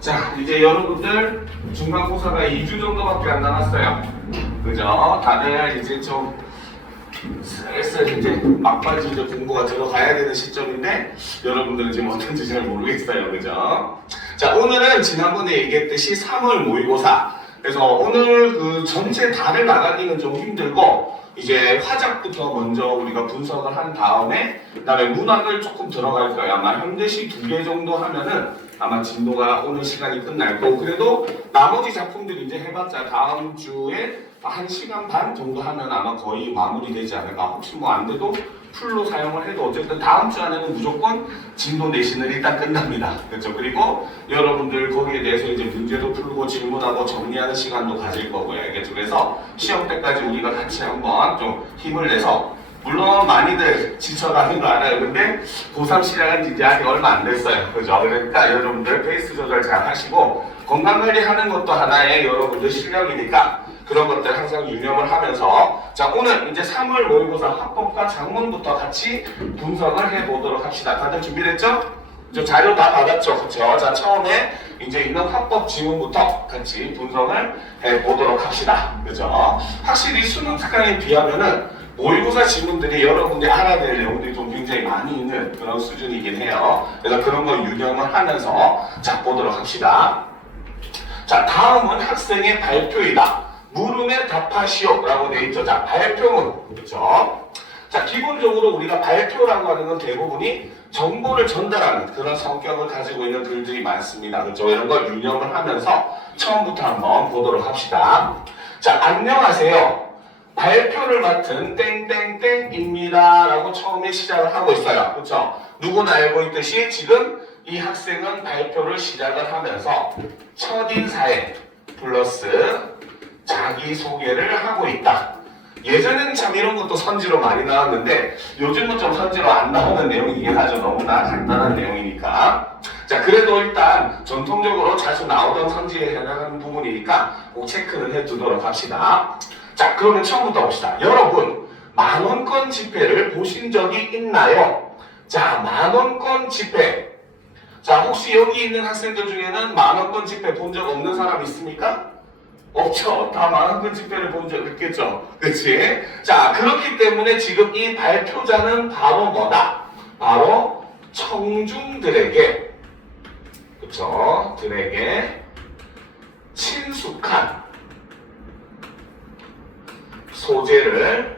자, 이제 여러분들 중간고사가 2주 정도밖에 안 남았어요. 그죠? 다들 이제 좀 슬슬 이제 막바지 이제 공부가 들어가야 되는 시점인데 여러분들은 지금 어떤지 잘 모르겠어요. 그죠? 자, 오늘은 지난번에 얘기했듯이 3월 모의고사. 그래서 오늘 그 전체 달을 나가기는 좀 힘들고 이제 화작부터 먼저 우리가 분석을 한 다음에 그다음에 문학을 조금 들어갈 거예요. 아마 현대시 2개 정도 하면은 아마 진도가 오늘 시간이 끝날 거고 그래도 나머지 작품들 이제 해봤자 다음 주에 1시간 반 정도 하면 아마 거의 마무리되지 않을까. 혹시 뭐 안 돼도 풀로 사용을 해도 어쨌든 다음 주 안에는 무조건 진도 내신은 일단 끝납니다. 그렇죠? 그리고 여러분들 거기에 대해서 이제 문제도 풀고 질문하고 정리하는 시간도 가질 거고요. 알겠죠? 그래서 시험 때까지 우리가 같이 한번 좀 힘을 내서 물론 많이들 지쳐가는 거 알아요. 근데 고3 시작한 지 이제 아직 얼마 안 됐어요. 그죠? 그러니까 여러분들 페이스 조절 잘 하시고 건강관리 하는 것도 하나의 여러분들 실력이니까 그런 것들 항상 유념을 하면서 자 오늘 이제 3월 모의고사 합법과 작문부터 같이 분석을 해보도록 합시다. 다들 준비됐죠? 저 자료 다 받았죠? 그쵸? 자 처음에 이제 있는 합법 지문부터 같이 분석을 해보도록 합시다. 그죠? 확실히 수능 특강에 비하면은 모의고사 지문들이 여러분들이 알아야 될 내용들이 좀 굉장히 많이 있는 그런 수준이긴 해요. 그래서 그런 거 유념을 하면서 자 보도록 합시다. 자 다음은 학생의 발표이다. 물음에 답하시오 라고 되어 있죠. 자 발표문 그렇죠. 자 기본적으로 우리가 발표라고 하는 건 대부분이 정보를 전달하는 그런 성격을 가지고 있는 글들이 많습니다. 그렇죠. 이런 걸 유념을 하면서 처음부터 한번 보도록 합시다. 자 안녕하세요. 발표를 맡은 땡땡땡입니다 라고 처음에 시작을 하고 있어요. 그렇죠? 누구나 알고 있듯이 지금 이 학생은 발표를 시작을 하면서 첫인사에 플러스 자기소개를 하고 있다. 예전에는 참 이런 것도 선지로 많이 나왔는데 요즘은 좀 선지로 안 나오는 내용이긴 하죠. 너무나 간단한 내용이니까. 자 그래도 일단 전통적으로 자주 나오던 선지에 해당하는 부분이니까 꼭 체크를 해두도록 합시다. 자 그러면 처음부터 봅시다. 여러분 만원권 지폐를 보신 적이 있나요? 자 만원권 지폐 자 혹시 여기 있는 학생들 중에는 만원권 지폐 본 적 없는 사람 있습니까? 없죠. 다 만원권 지폐를 본 적 있겠죠. 그치? 자 그렇기 때문에 지금 이 발표자는 바로 뭐다? 바로 청중들에게 그쵸? 들에게 친숙한 소재를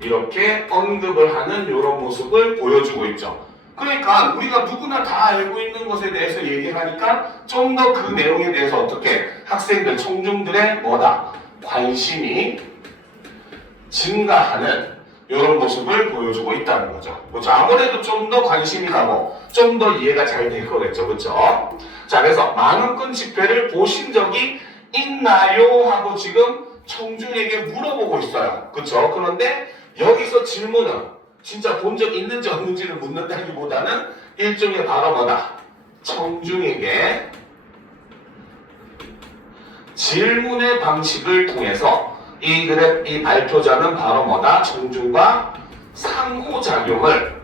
이렇게 언급을 하는 이런 모습을 보여주고 있죠. 그러니까 우리가 누구나 다 알고 있는 것에 대해서 얘기하니까 좀 더 그 내용에 대해서 어떻게 학생들, 청중들의 뭐다? 관심이 증가하는 이런 모습을 보여주고 있다는 거죠. 그렇죠? 아무래도 좀 더 관심이 가고 좀 더 이해가 잘 될 거겠죠. 그렇죠? 자, 그래서 만원권 지폐를 보신 적이 있나요? 하고 지금 청중에게 물어보고 있어요. 그렇죠? 그런데 여기서 질문은 진짜 본 적 있는지 없는지를 묻는다기보다는 일종의 바로 뭐다? 청중에게 질문의 방식을 통해서 이 발표자는 바로 뭐다? 청중과 상호작용을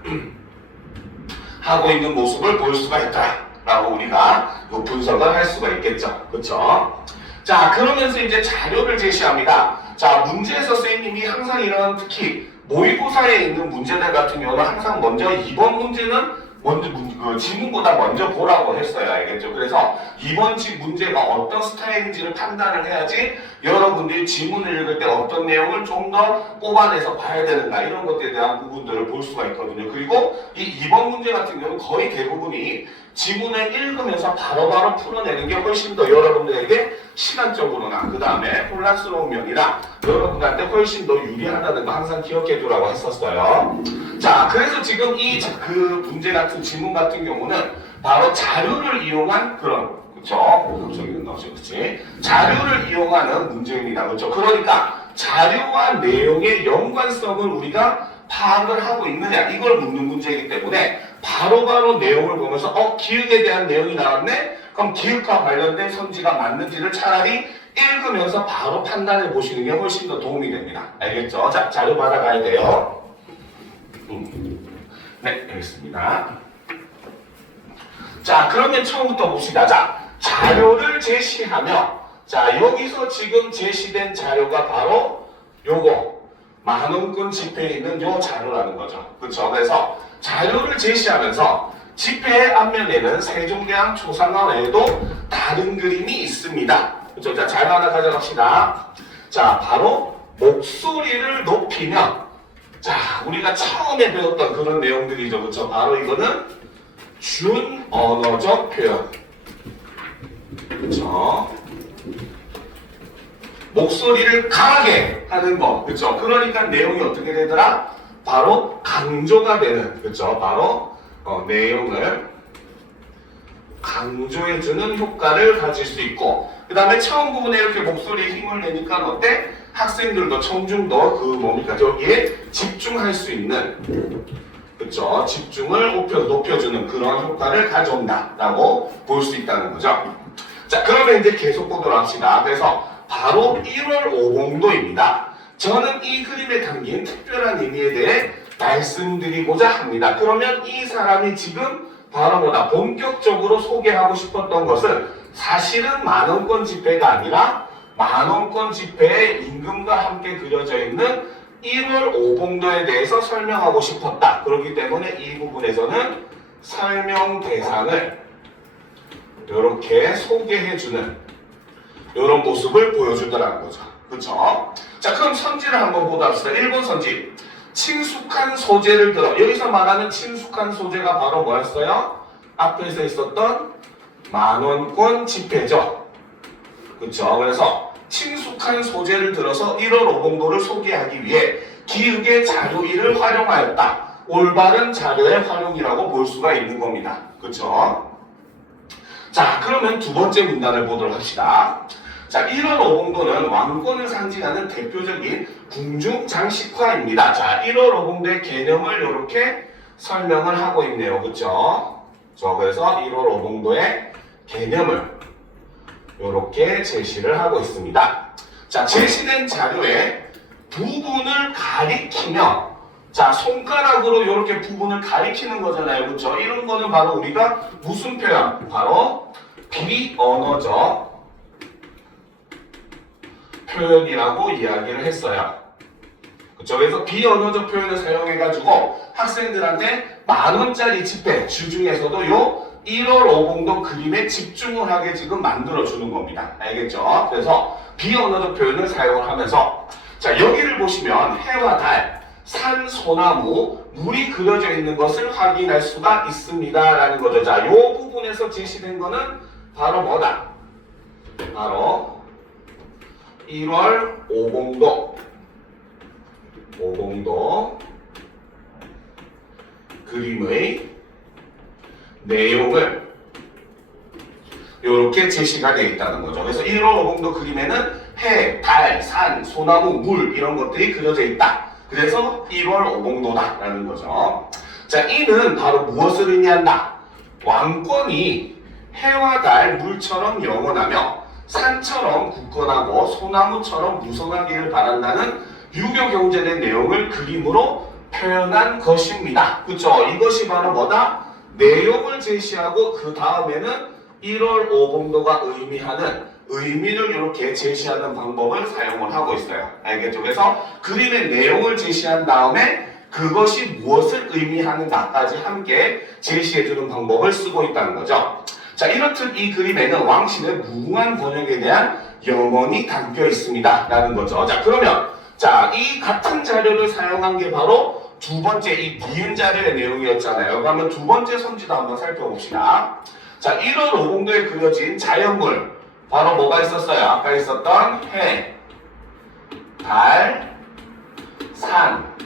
하고 있는 모습을 볼 수가 있다라고 우리가 분석을 할 수가 있겠죠. 그렇죠? 자 그러면서 이제 자료를 제시합니다. 자 문제에서 선생님이 항상 이런 특히 모의고사에 있는 문제들 같은 경우는 항상 먼저 이번 문제는 먼저 지문보다 먼저 보라고 했어요. 알겠죠? 그래서 이번 문제가 어떤 스타일인지를 판단을 해야지 여러분들이 지문을 읽을 때 어떤 내용을 좀 더 뽑아내서 봐야 되는가 이런 것들에 대한 부분들을 볼 수가 있거든요. 그리고 이번 문제 같은 경우는 거의 대부분이 지문을 읽으면서 바로바로 풀어내는 게 훨씬 더 여러분들에게 시간적으로나 그 다음에 혼란스러운 면이나 여러분들한테 훨씬 더 유리하다는 거 항상 기억해 두라고 했었어요. 자, 그래서 지금 그 문제 같은 지문 같은 경우는 바로 자료를 이용한 그런 그렇죠? 저기는 나오죠, 그렇지? 자료를 이용하는 문제입니다, 그렇죠? 그러니까 자료와 내용의 연관성을 우리가 파악을 하고 있느냐 이걸 묻는 문제이기 때문에 바로바로 내용을 보면서 기억에 대한 내용이 나왔네? 그럼 기억과 관련된 선지가 맞는지를 차라리 읽으면서 바로 판단해 보시는 게 훨씬 더 도움이 됩니다. 알겠죠? 자, 자료 받아가야 돼요. 네, 알겠습니다. 자, 그러면 처음부터 봅시다. 자, 자료를 제시하며, 자, 여기서 지금 제시된 자료가 바로 요거, 만원권 지폐에 있는 요 자료라는 거죠. 그쵸? 그래서 자료를 제시하면서 지폐의 앞면에는 세종대왕 초상화 외에도 다른 그림이 있습니다. 그쵸? 자, 자료 하나 가져갑시다. 자, 바로 목소리를 높이면, 자, 우리가 처음에 배웠던 그런 내용들이죠. 그쵸? 바로 이거는 준언어적 표현. 그쵸? 목소리를 강하게 하는 거. 그쵸? 그러니까 내용이 어떻게 되더라? 바로 강조가 되는. 그쵸? 바로 내용을 강조해주는 효과를 가질 수 있고, 그 다음에 처음 부분에 이렇게 목소리에 힘을 내니까 어때? 학생들도 청중도 그 뭡니까? 저기에 집중할 수 있는, 그쵸? 집중을 높여주는 그런 효과를 가져온다라고 볼 수 있다는 거죠. 자, 그러면 이제 계속 보도록 합시다. 그래서 바로 1월 오봉도입니다. 저는 이 그림에 담긴 특별한 의미에 대해 말씀드리고자 합니다. 그러면 이 사람이 지금 바로 뭐다? 본격적으로 소개하고 싶었던 것은 사실은 만원권 지폐가 아니라 만원권 지폐의 임금과 함께 그려져 있는 1월 오봉도에 대해서 설명하고 싶었다. 그렇기 때문에 이 부분에서는 설명 대상을 이렇게 소개해주는 이런 모습을 보여주더라는 거죠. 그쵸? 자, 그럼 선지를 한번 보도록 합시다. 1번 선지. 친숙한 소재를 들어. 여기서 말하는 친숙한 소재가 바로 뭐였어요? 앞에서 있었던 만원권 지폐죠. 그쵸? 그래서 친숙한 소재를 들어서 1월 오봉도를 소개하기 위해 기획의 자료 1을 활용하였다. 올바른 자료의 활용이라고 볼 수가 있는 겁니다. 그쵸? 자, 그러면 두 번째 문단을 보도록 합시다. 자, 1월 오봉도는 왕권을 상징하는 대표적인 궁중 장식화입니다. 자, 1월 오봉도의 개념을 이렇게 설명을 하고 있네요. 그쵸? 그래서 1월 오봉도의 개념을 이렇게 제시를 하고 있습니다. 자, 제시된 자료의 부분을 가리키며, 자, 손가락으로 이렇게 부분을 가리키는 거잖아요. 그쵸? 이런 거는 바로 우리가 무슨 표현? 바로 비언어적 표현이라고 이야기를 했어요. 그쵸? 그래서 비언어적 표현을 사용해가지고 학생들한테 만원짜리 지폐, 주중에서도 요 1월 오봉도 그림에 집중을 하게 지금 만들어주는 겁니다. 알겠죠? 그래서 비언어적 표현을 사용을 하면서, 자, 여기를 보시면 해와 달, 산, 소나무, 물이 그려져 있는 것을 확인할 수가 있습니다. 라는 거죠. 자, 요 부분에서 제시된 거는 바로 뭐다? 바로 1월 오봉도 그림의 내용을 이렇게 제시가 되어 있다는 거죠. 그래서 1월 오봉도 그림에는 해, 달, 산, 소나무, 물 이런 것들이 그려져 있다. 그래서 1월 오봉도다라는 거죠. 자, 이는 바로 무엇을 의미한다? 왕권이 해와 달, 물처럼 영원하며 산처럼 굳건하고 소나무처럼 무성하기를 바란다는 유교 경전의 내용을 그림으로 표현한 것입니다. 그쵸? 이것이 바로 뭐다? 내용을 제시하고 그 다음에는 1월 오봉도가 의미하는 의미를 이렇게 제시하는 방법을 사용을 하고 있어요. 알겠죠? 그래서 그림의 내용을 제시한 다음에 그것이 무엇을 의미하는가까지 함께 제시해주는 방법을 쓰고 있다는 거죠. 자, 이렇듯 이 그림에는 왕실의 무궁한 번역에 대한 염원이 담겨 있습니다. 라는 거죠. 자, 그러면 자, 이 같은 자료를 사용한 게 바로 두 번째 이 니은 자료의 내용이었잖아요. 그러면 두 번째 선지도 한번 살펴봅시다. 자, 1월 오봉도에 그려진 자연물 바로 뭐가 있었어요? 아까 있었던 해, 달, 산,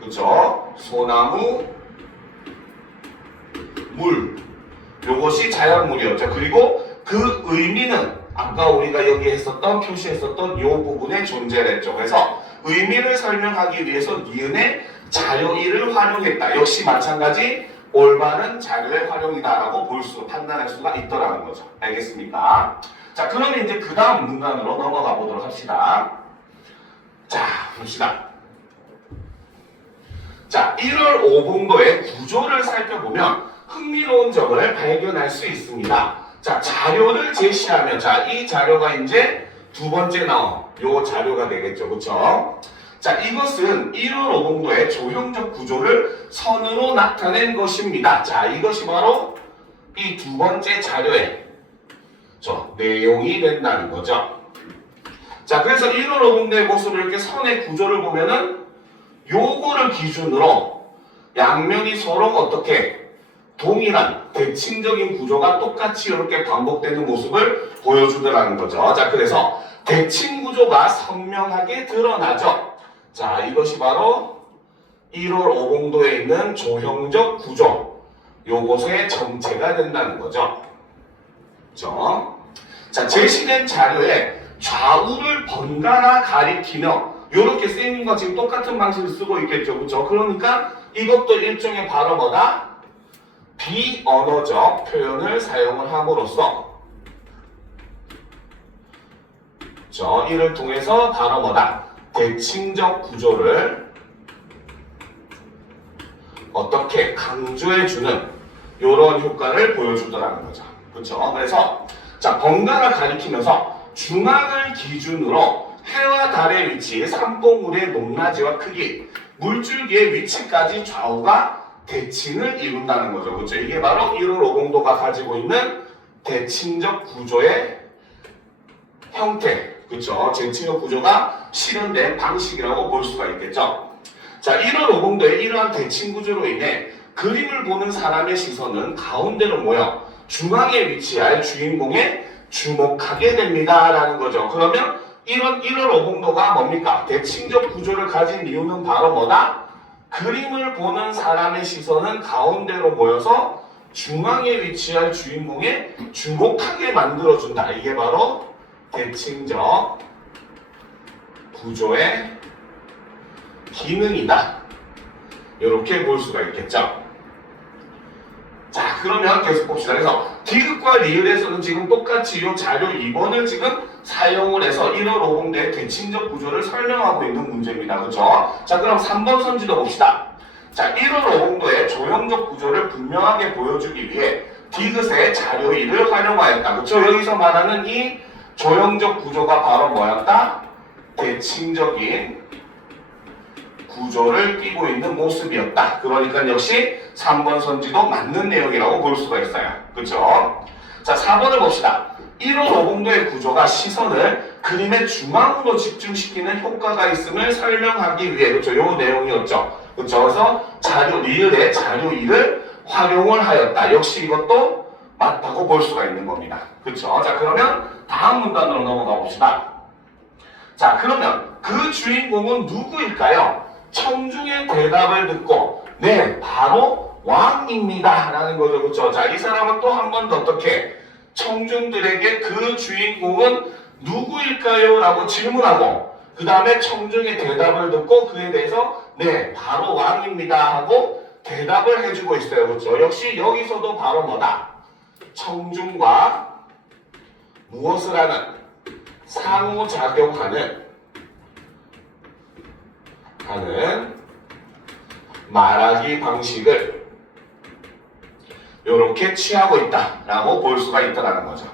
그쵸? 소나무, 물. 요것이 자연물이었죠. 그리고 그 의미는 아까 우리가 여기 했었던 표시했었던 요 부분에 존재를 했죠. 그래서 의미를 설명하기 위해서 니은의 자료 1을 활용했다. 역시 마찬가지 올바른 자료의 활용이다라고 판단할 수가 있더라는 거죠. 알겠습니까? 자, 그러면 이제 그 다음 문단으로 넘어가 보도록 합시다. 자, 봅시다. 자, 1월 오봉도의 구조를 살펴보면 흥미로운 점을 발견할 수 있습니다. 자, 자료를 제시하면, 자, 이 자료가 이제 두 번째 나온 요 자료가 되겠죠. 그쵸? 자, 이것은 1월 5공도의 조형적 구조를 선으로 나타낸 것입니다. 자, 이것이 바로 이 두 번째 자료의 내용이 된다는 거죠. 자, 그래서 1월 5공도의 모습을 이렇게 선의 구조를 보면은 요거를 기준으로 양면이 서로 어떻게 동일한 대칭적인 구조가 똑같이 이렇게 반복되는 모습을 보여주더라는 거죠. 자, 그래서 대칭 구조가 선명하게 드러나죠. 자, 이것이 바로 1월 5공도에 있는 조형적 구조, 요것의 정체가 된다는 거죠. 그렇죠? 자, 제시된 자료에 좌우를 번갈아 가리키며 이렇게 쌤과 지금 똑같은 방식을 쓰고 있겠죠. 그렇죠? 그러니까 이것도 일종의 바로 뭐다? 비언어적 표현을 사용을 함으로써 이를 통해서 바로 뭐다? 대칭적 구조를 어떻게 강조해주는 이런 효과를 보여주더라는 거죠. 그렇죠? 그래서 자, 번갈아 가리키면서 중앙을 기준으로 해와 달의 위치, 산봉우리의 높낮이와 크기, 물줄기의 위치까지 좌우가 대칭을 이룬다는 거죠. 그렇죠? 이게 바로 1월 5공도가 가지고 있는 대칭적 구조의 형태, 그렇죠? 대칭적 구조가 실현된 방식이라고 볼 수가 있겠죠. 자, 1월 5공도의 이러한 대칭 구조로 인해 그림을 보는 사람의 시선은 가운데로 모여 중앙에 위치할 주인공에 주목하게 됩니다. 라는 거죠. 그러면 1월 5공도가 뭡니까? 대칭적 구조를 가진 이유는 바로 뭐다? 그림을 보는 사람의 시선은 가운데로 모여서 중앙에 위치할 주인공에 주목하게 만들어준다. 이게 바로 대칭적 구조의 기능이다. 이렇게 볼 수가 있겠죠. 자, 그러면 계속 봅시다. 그래서 디귿과 리을에서는 지금 똑같이 이 자료 2번을 지금 사용을 해서 1월 5공도의 대칭적 구조를 설명하고 있는 문제입니다. 그렇죠? 자, 그럼 3번 선지도 봅시다. 자, 1월 5공도의 조형적 구조를 분명하게 보여주기 위해 디귿의 자료 2를 활용하였다. 그렇죠? 여기서 말하는 이 조형적 구조가 바로 뭐였다? 대칭적인 구조를 띠고 있는 모습이었다. 그러니까 역시 3번 선지도 맞는 내용이라고 볼 수가 있어요. 그렇죠? 자, 4번을 봅시다. 1월 5공도의 구조가 시선을 그림의 중앙으로 집중시키는 효과가 있음을 설명하기 위해, 그렇죠? 요 내용이었죠. 그렇죠? 그래서 자료 리을의 자료 2를 활용을 하였다. 역시 이것도 맞다고 볼 수가 있는 겁니다. 그렇죠? 자, 그러면 다음 문단으로 넘어가 봅시다. 자, 그러면 그 주인공은 누구일까요? 청중의 대답을 듣고 네, 바로 왕입니다 라는 거죠. 그렇죠? 자, 이 사람은 또 한 번 더 어떻게 청중들에게 그 주인공은 누구일까요? 라고 질문하고 그 다음에 청중의 대답을 듣고 그에 대해서 네, 바로 왕입니다 하고 대답을 해주고 있어요. 그렇죠? 역시 여기서도 바로 뭐다? 청중과 무엇을 하는? 상호작용하는 말하기 방식을 이렇게 취하고 있다라고 볼 수가 있다는 거죠.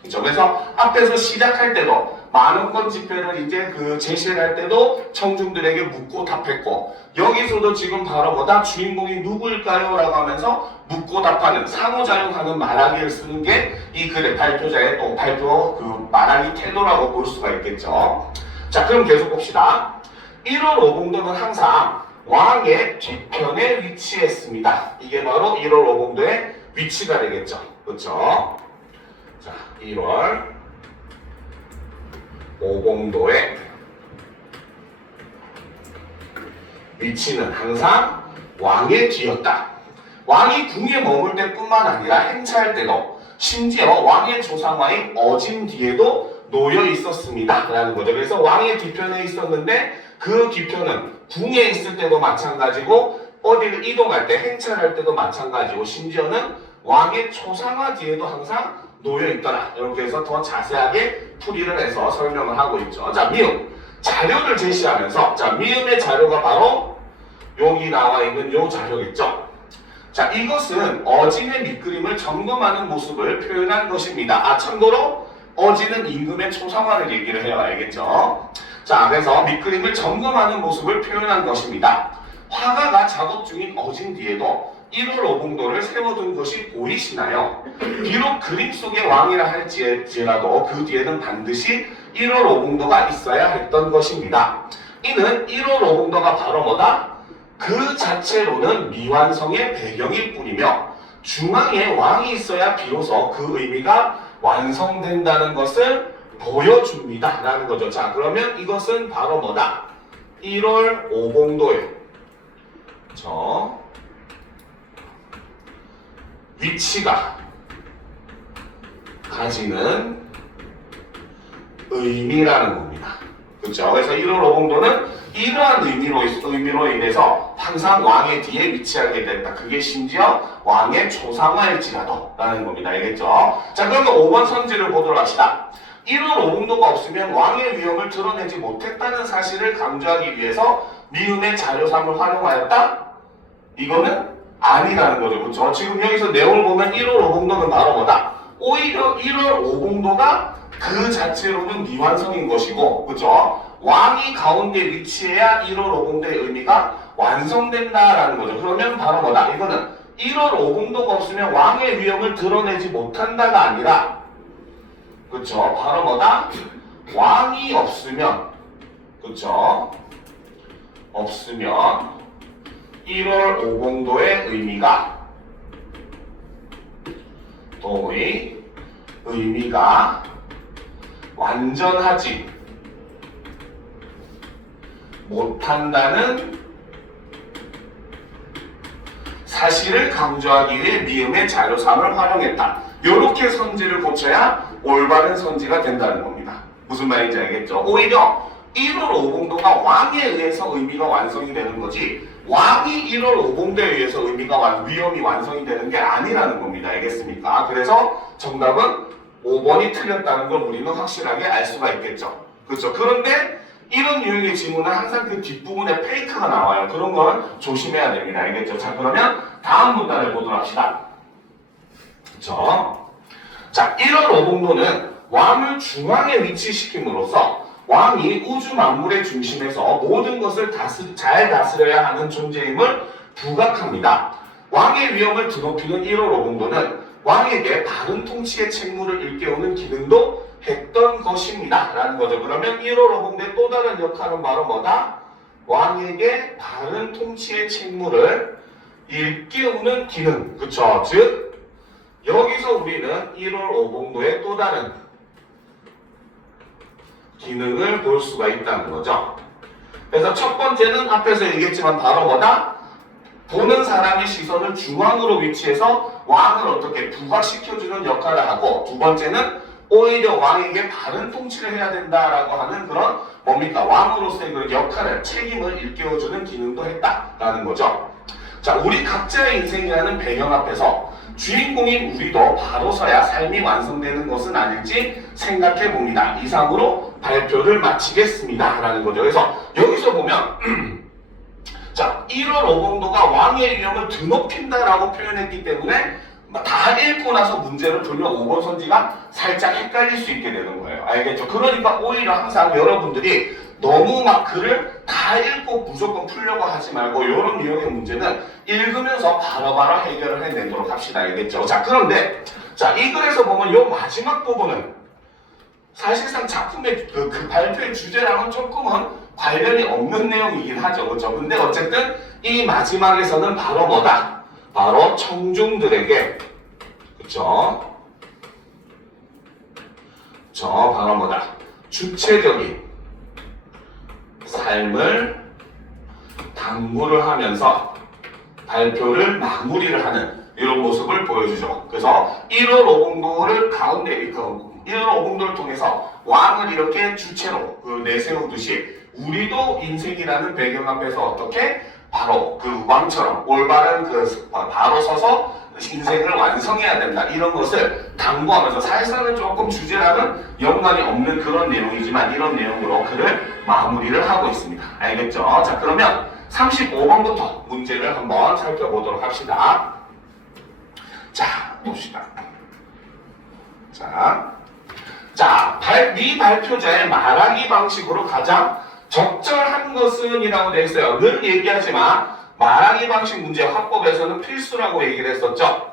그렇죠? 그래서 앞에서 시작할 때도 많은 건 집회를 이제 제시를 할 때도 청중들에게 묻고 답했고 여기서도 지금 바로 뭐다? 주인공이 누구일까요? 라고 하면서 묻고 답하는 상호작용하는 말하기를 쓰는 게 이 글의 발표자의 또 발표 말하기 태도라고 볼 수가 있겠죠. 자, 그럼 계속 봅시다. 1월 5공도는 항상 왕의 뒤편에 위치했습니다. 이게 바로 1월 5공도의 위치가 되겠죠. 그렇죠? 자, 1월 5공도의 위치는 항상 왕의 뒤였다. 왕이 궁에 머물 때뿐만 아니라 행차할 때도 심지어 왕의 조상와의 어진 뒤에도 놓여 있었습니다. 라는 거죠. 그래서 왕의 뒤편에 있었는데 그 뒤편은 궁에 있을 때도 마찬가지고 어디를 이동할 때 행차할 때도 마찬가지고 심지어는 왕의 초상화 뒤에도 항상 놓여 있더라. 이렇게 해서 더 자세하게 풀이를 해서 설명을 하고 있죠. 자, 미음. 자료를 제시하면서 자, 미음의 자료가 바로 여기 나와 있는 요 자료겠죠. 자, 이것은 어진의 밑그림을 점검하는 모습을 표현한 것입니다. 아, 참고로 어진은 임금의 초상화를 얘기를 해요. 알겠죠? 자, 그래서 밑그림을 점검하는 모습을 표현한 것입니다. 화가가 작업 중인 어진 뒤에도 1월 오봉도를 세워둔 것이 보이시나요? 비록 그림 속의 왕이라 할지라도 그 뒤에는 반드시 1월 오봉도가 있어야 했던 것입니다. 이는 1월 오봉도가 바로 뭐다? 그 자체로는 미완성의 배경일 뿐이며 중앙에 왕이 있어야 비로소 그 의미가 완성된다는 것을 보여줍니다. 라는 거죠. 자, 그러면 이것은 바로 뭐다? 1월 오봉도의 위치가 가지는 의미라는 겁니다. 그렇죠? 그래서 1월 오봉도는 이러한 의미로 인해서 항상 왕의 뒤에 위치하게 됐다. 그게 심지어 왕의 초상화일지라도 라는 겁니다. 알겠죠? 자, 그러면 5번 선지를 보도록 합시다. 1월 오봉도가 없으면 왕의 위엄을 드러내지 못했다는 사실을 강조하기 위해서 미음의 자료상을 활용하였다? 이거는 아니라는 거죠. 그렇죠? 지금 여기서 내용을 보면 1월 오봉도는 바로 뭐다? 오히려 1월 오봉도가 그 자체로는 미완성인 것이고, 그죠? 왕이 가운데 위치해야 1월 오봉도의 의미가 완성된다라는 거죠. 그러면 바로 뭐다? 이거는 1월 오봉도가 없으면 왕의 위엄을 드러내지 못한다가 아니라, 그쵸? 바로 뭐다? 왕이 없으면, 그쵸? 없으면 1월 오봉도의 의미가 도의 의미가 완전하지 못한다는 사실을 강조하기 위해 미음의 자료상을 활용했다. 이렇게 선지를 고쳐야 올바른 선지가 된다는 겁니다. 무슨 말인지 알겠죠? 오히려 1월 오봉도가 왕에 의해서 의미가 완성이 되는 거지 왕이 1월 오봉도에 의해서 위엄이 완성이 되는 게 아니라는 겁니다. 알겠습니까? 그래서 정답은 5번이 틀렸다는 걸 우리는 확실하게 알 수가 있겠죠. 그렇죠? 그런데 이런 유형의 지문은 항상 그 뒷부분에 페이크가 나와요. 그런 건 조심해야 됩니다. 알겠죠? 자, 그러면 다음 문단을 보도록 합시다. 그렇죠? 자, 1월 오봉도는 왕을 중앙에 위치시킴으로써 왕이 우주 만물의 중심에서 모든 것을 잘 다스려야 하는 존재임을 부각합니다. 왕의 위엄을 드높이는 1월 오봉도는 왕에게 바른 통치의 책무를 일깨우는 기능도 했던 것입니다. 라는 거죠. 그러면 1월 오봉도의 또 다른 역할은 바로 뭐다? 왕에게 바른 통치의 책무를 일깨우는 기능. 그쵸? 즉 여기서 우리는 1월 오봉도의 또 다른 기능을 볼 수가 있다는 거죠. 그래서 첫 번째는 앞에서 얘기했지만 바로 뭐다? 보는 사람의 시선을 중앙으로 위치해서 왕을 어떻게 부각시켜주는 역할을 하고, 두 번째는 오히려 왕에게 바른 통치를 해야 된다라고 하는 그런 뭡니까? 왕으로서의 그런 역할을, 책임을 일깨워주는 기능도 했다라는 거죠. 자, 우리 각자의 인생이라는 배경 앞에서 주인공인 우리도 바로 서야 삶이 완성되는 것은 아닐지 생각해 봅니다. 이상으로 발표를 마치겠습니다. 라는 거죠. 그래서 여기서 보면 자, 1월 오봉도가 왕의 위엄을 드높인다라고 표현했기 때문에 다 읽고 나서 문제를 풀면 5번 선지가 살짝 헷갈릴 수 있게 되는 거예요. 알겠죠? 그러니까 오히려 항상 여러분들이 너무 막 글을 다 읽고 무조건 풀려고 하지 말고 이런 유형의 문제는 읽으면서 바로바로 해결을 해내도록 합시다. 알겠죠? 자, 그런데 자, 이 글에서 보면 이 마지막 부분은 사실상 작품의 그 발표의 주제랑은 조금은 관련이 없는 내용이긴 하죠. 그렇죠? 근데 어쨌든 이 마지막에서는 바로 뭐다? 바로 청중들에게, 그쵸? 바로 뭐다? 주체적인 삶을 당부를 하면서 발표를 마무리를 하는 이런 모습을 보여주죠. 그래서 1월 오봉도를 가운데, 1월 오봉도를 통해서 왕을 이렇게 주체로 내세우듯이 우리도 인생이라는 배경 앞에서 어떻게 바로 그 왕처럼 올바른 바로 서서 인생을 완성해야 된다. 이런 것을 당부하면서 사실상은 조금 주제랑은 연관이 없는 그런 내용이지만 이런 내용으로 글을 마무리를 하고 있습니다. 알겠죠? 자, 그러면 35번부터 문제를 한번 살펴보도록 합시다. 자, 봅시다. 이 발표자의 말하기 방식으로 가장 적절한 것은 이라고 되어 있어요. 늘 얘기하지만 말하기 방식 문제 화법에서는 필수라고 얘기를 했었죠.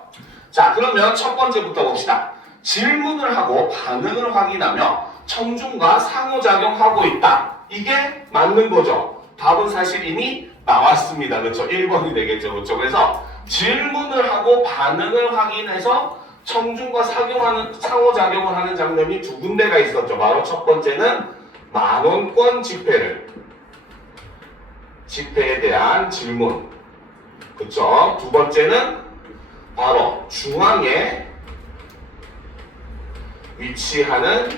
자, 그러면 첫 번째부터 봅시다. 질문을 하고 반응을 확인하며 청중과 상호작용하고 있다. 이게 맞는 거죠. 답은 사실 이미 나왔습니다. 그렇죠? 1번이 되겠죠. 그렇죠? 그래서 질문을 하고 반응을 확인해서 청중과 상호작용을 하는 장면이 두 군데가 있었죠. 바로 첫 번째는 만원권 지폐에 대한 질문. 그쵸? 두 번째는 바로 중앙에 위치하는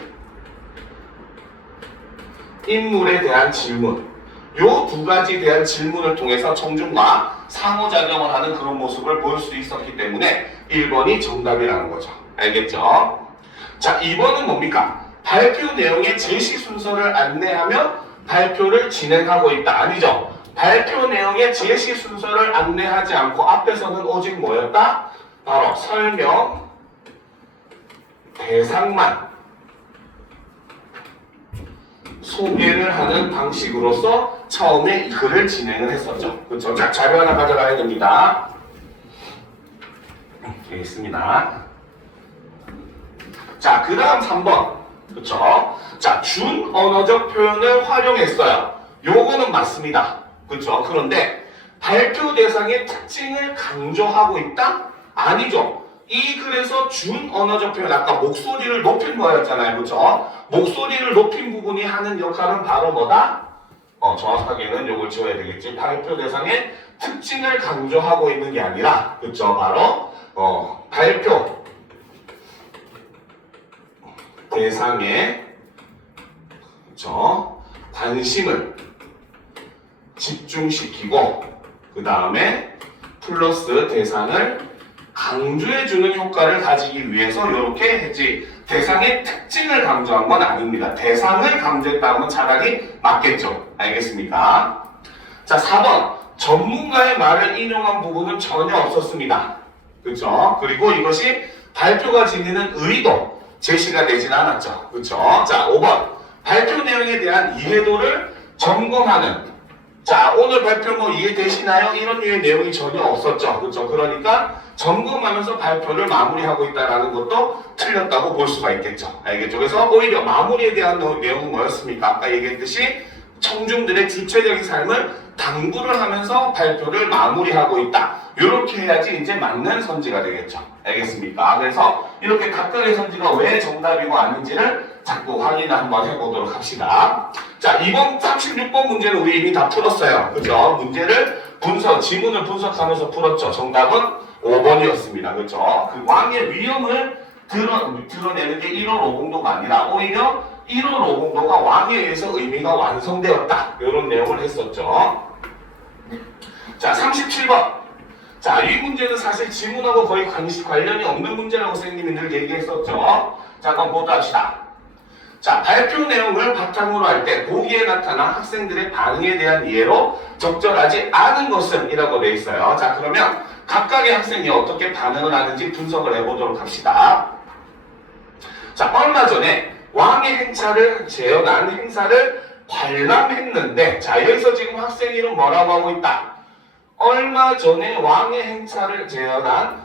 인물에 대한 질문. 요 두 가지에 대한 질문을 통해서 청중과 상호작용을 하는 그런 모습을 볼 수 있었기 때문에 1번이 정답이라는 거죠. 알겠죠? 자, 2번은 뭡니까? 발표 내용의 제시 순서를 안내하며 발표를 진행하고 있다. 아니죠? 발표 내용의 제시 순서를 안내하지 않고 앞에서는 오직 뭐였다? 바로 설명, 대상만 소개를 하는 방식으로서 처음에 글을 진행을 했었죠. 그렇죠? 자, 자료 하나 가져가야 됩니다. 여기 있습니다. 자, 그 다음 3번. 그렇죠? 자, 준언어적 표현을 활용했어요. 요거는 맞습니다. 그렇죠? 그런데 발표 대상의 특징을 강조하고 있다? 아니죠. 이 글에서 준언어적 표현, 아까 목소리를 높인 거였잖아요. 그렇죠? 목소리를 높인 부분이 하는 역할은 바로 뭐다? 정확하게는 요걸 지어야 되겠지. 발표 대상의 특징을 강조하고 있는 게 아니라, 그렇죠? 바로 발표 대상의, 그렇죠? 관심을 집중시키고 그 다음에 플러스 대상을 강조해주는 효과를 가지기 위해서 이렇게 했지. 대상의 특징을 강조한 건 아닙니다. 대상을 강조했다면 차라리 맞겠죠. 알겠습니까? 자, 4번. 전문가의 말을 인용한 부분은 전혀 없었습니다. 그렇죠? 그리고 이것이 발표가 지니는 의도 제시가 되진 않았죠. 그렇죠? 자, 5번. 발표 내용에 대한 이해도를 점검하는. 자, 오늘 발표 뭐 이해되시나요? 이런 류의 내용이 전혀 없었죠. 그렇죠? 그러니까 점검하면서 발표를 마무리하고 있다는 것도 틀렸다고 볼 수가 있겠죠. 알겠죠? 그래서 오히려 마무리에 대한 내용은 뭐였습니까? 아까 얘기했듯이 청중들의 주체적인 삶을 당부를 하면서 발표를 마무리하고 있다. 이렇게 해야지 이제 맞는 선지가 되겠죠. 알겠습니까? 그래서 이렇게 각각의 선지가 왜 정답이고 아닌지를 자꾸 확인을 한번 해보도록 합시다. 자, 이번 36번 문제는 우리 이미 다 풀었어요. 그죠? 문제를 지문을 분석하면서 풀었죠. 정답은 5번이었습니다. 그죠? 그 왕의 위험을 드러내는 게 1월 5공도가 아니라 오히려 1월 5공도가 왕에 의해서 의미가 완성되었다. 이런 내용을 했었죠. 자, 37번. 자, 이 문제는 사실 지문하고 거의 관련이 없는 문제라고 선생님이 늘 얘기했었죠. 자, 그럼 보도록 합시다. 자, 발표 내용을 바탕으로 할 때 보기에 나타난 학생들의 반응에 대한 이해로 적절하지 않은 것은 이라고 되어 있어요. 자, 그러면 각각의 학생이 어떻게 반응을 하는지 분석을 해보도록 합시다. 자, 얼마 전에 왕의 행차를 재현한 행사를 관람했는데, 자, 여기서 지금 학생 이름 뭐라고 하고 있다? 얼마 전에 왕의 행차를 재현한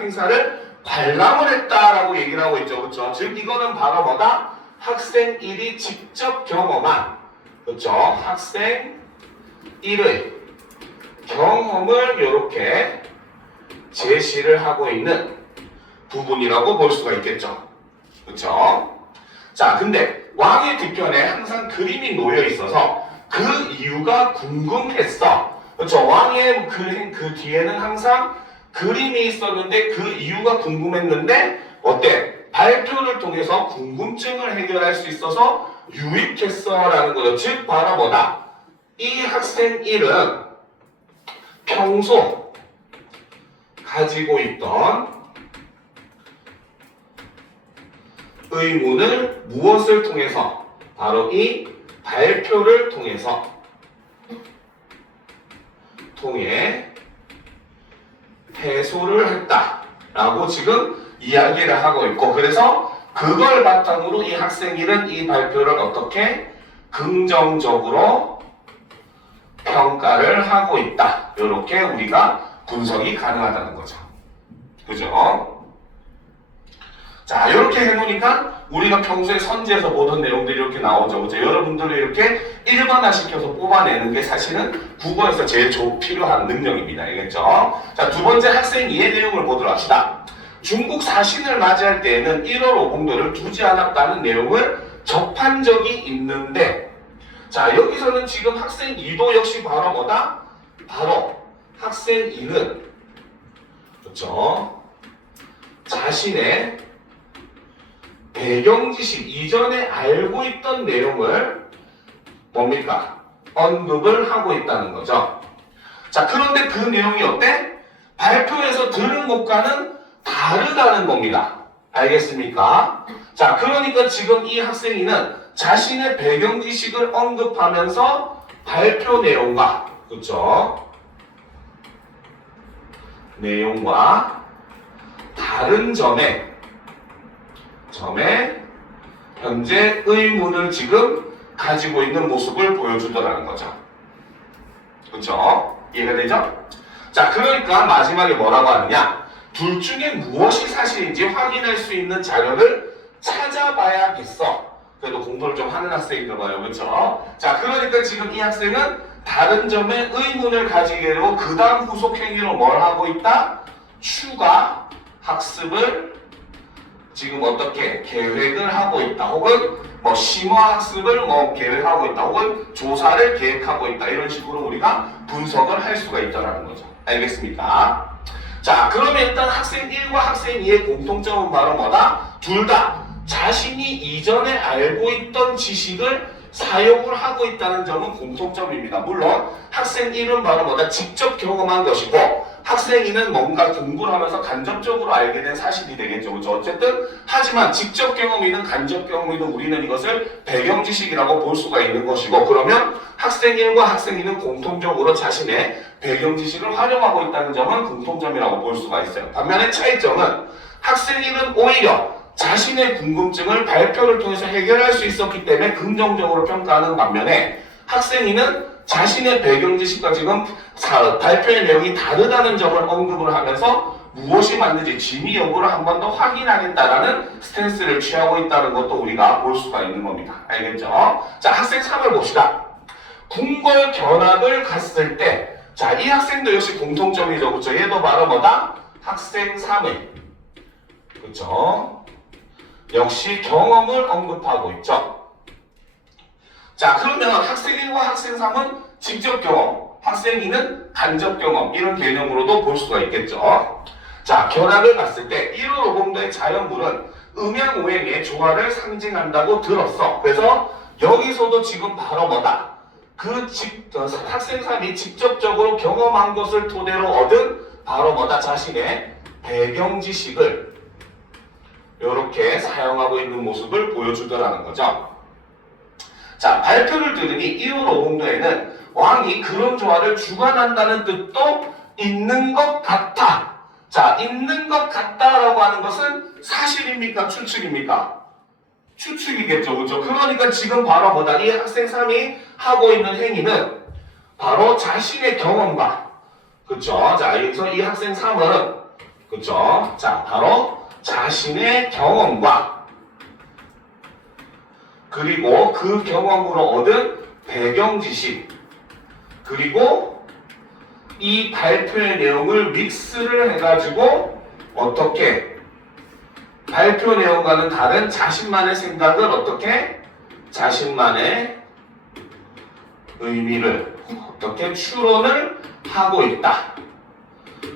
행사를 관람을 했다라고 얘기를 하고 있죠. 그렇죠? 즉 이거는 바로 뭐다? 학생 1이 직접 경험한, 그렇죠? 학생 1의 경험을 이렇게 제시를 하고 있는 부분이라고 볼 수가 있겠죠. 그렇죠? 자, 근데 왕의 뒤편에 항상 그림이 놓여 있어서 그 이유가 궁금했어. 그렇죠? 왕의 그 뒤에는 항상 그림이 있었는데 그 이유가 궁금했는데 어때? 발표를 통해서 궁금증을 해결할 수 있어서 유익했어 라는 거죠. 즉 바로 뭐다? 이 학생 1은 평소 가지고 있던 의문을 무엇을 통해서? 바로 이 발표를 통해 해소를 했다라고 지금 이야기를 하고 있고, 그래서 그걸 바탕으로 이 학생들은 이 발표를 어떻게 긍정적으로 평가를 하고 있다. 이렇게 우리가 분석이 가능하다는 거죠. 그죠? 자, 이렇게 해놓으니까 우리가 평소에 선지에서 보던 내용들이 이렇게 나오죠. 그죠? 여러분들을 이렇게 일반화시켜서 뽑아내는 게 사실은 국어에서 제일 필요한 능력입니다. 알겠죠? 자, 두 번째 학생 이해 내용을 보도록 합시다. 중국 사신을 맞이할 때에는 1월 5공도를 두지 않았다는 내용을 접한 적이 있는데, 자, 여기서는 지금 학생 2도 역시 바로 뭐다? 바로 학생 2는 그렇죠? 자신의 배경 지식, 이전에 알고 있던 내용을 뭡니까? 언급을 하고 있다는 거죠. 자, 그런데 그 내용이 어때? 발표에서 들은 것과는 다르다는 겁니다. 알겠습니까? 자, 그러니까 지금 이 학생이는 자신의 배경 지식을 언급하면서 발표 내용과, 그렇죠? 내용과 다른 점에 현재 의문을 지금 가지고 있는 모습을 보여주더라는 거죠. 그렇죠? 이해가 되죠? 자, 그러니까 마지막에 뭐라고 하느냐? 둘 중에 무엇이 사실인지 확인할 수 있는 자료를 찾아봐야겠어. 그래도 공부를 좀 하는 학생인가 봐요. 그렇죠? 자, 그러니까 지금 이 학생은 다른 점에 의문을 가지게 되고 그 다음 후속 행위로 뭘 하고 있다? 추가 학습을 지금 어떻게 계획을 하고 있다. 혹은 뭐 심화 학습을 계획하고 있다. 혹은 조사를 계획하고 있다. 이런 식으로 우리가 분석을 할 수가 있다는 거죠. 알겠습니까? 자, 그러면 일단 학생 1과 학생 2의 공통점은 바로 뭐다? 둘 다 자신이 이전에 알고 있던 지식을 사용을 하고 있다는 점은 공통점입니다. 물론 학생 1은 바로 뭐다? 직접 경험한 것이고 학생 2는 뭔가 공부를 하면서 간접적으로 알게 된 사실이 되겠죠. 그렇죠? 어쨌든 하지만 직접 경험이든 간접 경험이든 우리는 이것을 배경 지식이라고 볼 수가 있는 것이고, 그러면 학생 1과 학생 2는 공통적으로 자신의 배경 지식을 활용하고 있다는 점은 공통점이라고 볼 수가 있어요. 반면에 차이점은 학생 1은 오히려 자신의 궁금증을 발표를 통해서 해결할 수 있었기 때문에 긍정적으로 평가하는 반면에 학생 2는 자신의 배경 지식과 지금 발표의 내용이 다르다는 점을 언급을 하면서 무엇이 맞는지 진위 여부를 한 번 더 확인하겠다라는 스탠스를 취하고 있다는 것도 우리가 볼 수가 있는 겁니다. 알겠죠? 자, 학생 3을 봅시다. 궁궐 견학을 갔을 때, 자, 이 학생도 역시 공통점이죠. 그렇죠? 얘도 바로 뭐다? 학생 3의 그렇죠? 역시 경험을 언급하고 있죠. 자, 그러면 학생 1과 학생 3은 직접 경험, 학생 2는 간접 경험, 이런 개념으로도 볼 수가 있겠죠. 자, 견학을 갔을 때 1월 5공도의 자연물은 음양오행의 조화를 상징한다고 들었어. 그래서 여기서도 지금 바로 뭐다? 학생 3이 직접적으로 경험한 것을 토대로 얻은 바로 뭐다? 자신의 배경 지식을 이렇게 사용하고 있는 모습을 보여주더라는 거죠. 자, 발표를 들으니 1월 5공도에는 왕이 그런 조화를 주관한다는 뜻도 있는 것 같아. 자, 있는 것 같다라고 하는 것은 사실입니까? 추측입니까? 추측이겠죠. 그렇죠? 그러니까 지금 바로 뭐다? 이 학생 3이 하고 있는 행위는 바로 자신의 경험과, 그렇죠? 자, 여기서 이 학생 3은 그렇죠? 자, 바로 자신의 경험과 그리고 그 경험으로 얻은 배경 지식, 그리고 이 발표의 내용을 믹스를 해가지고 어떻게 발표 내용과는 다른 자신만의 생각을 어떻게 자신만의 의미를 어떻게 추론을 하고 있다.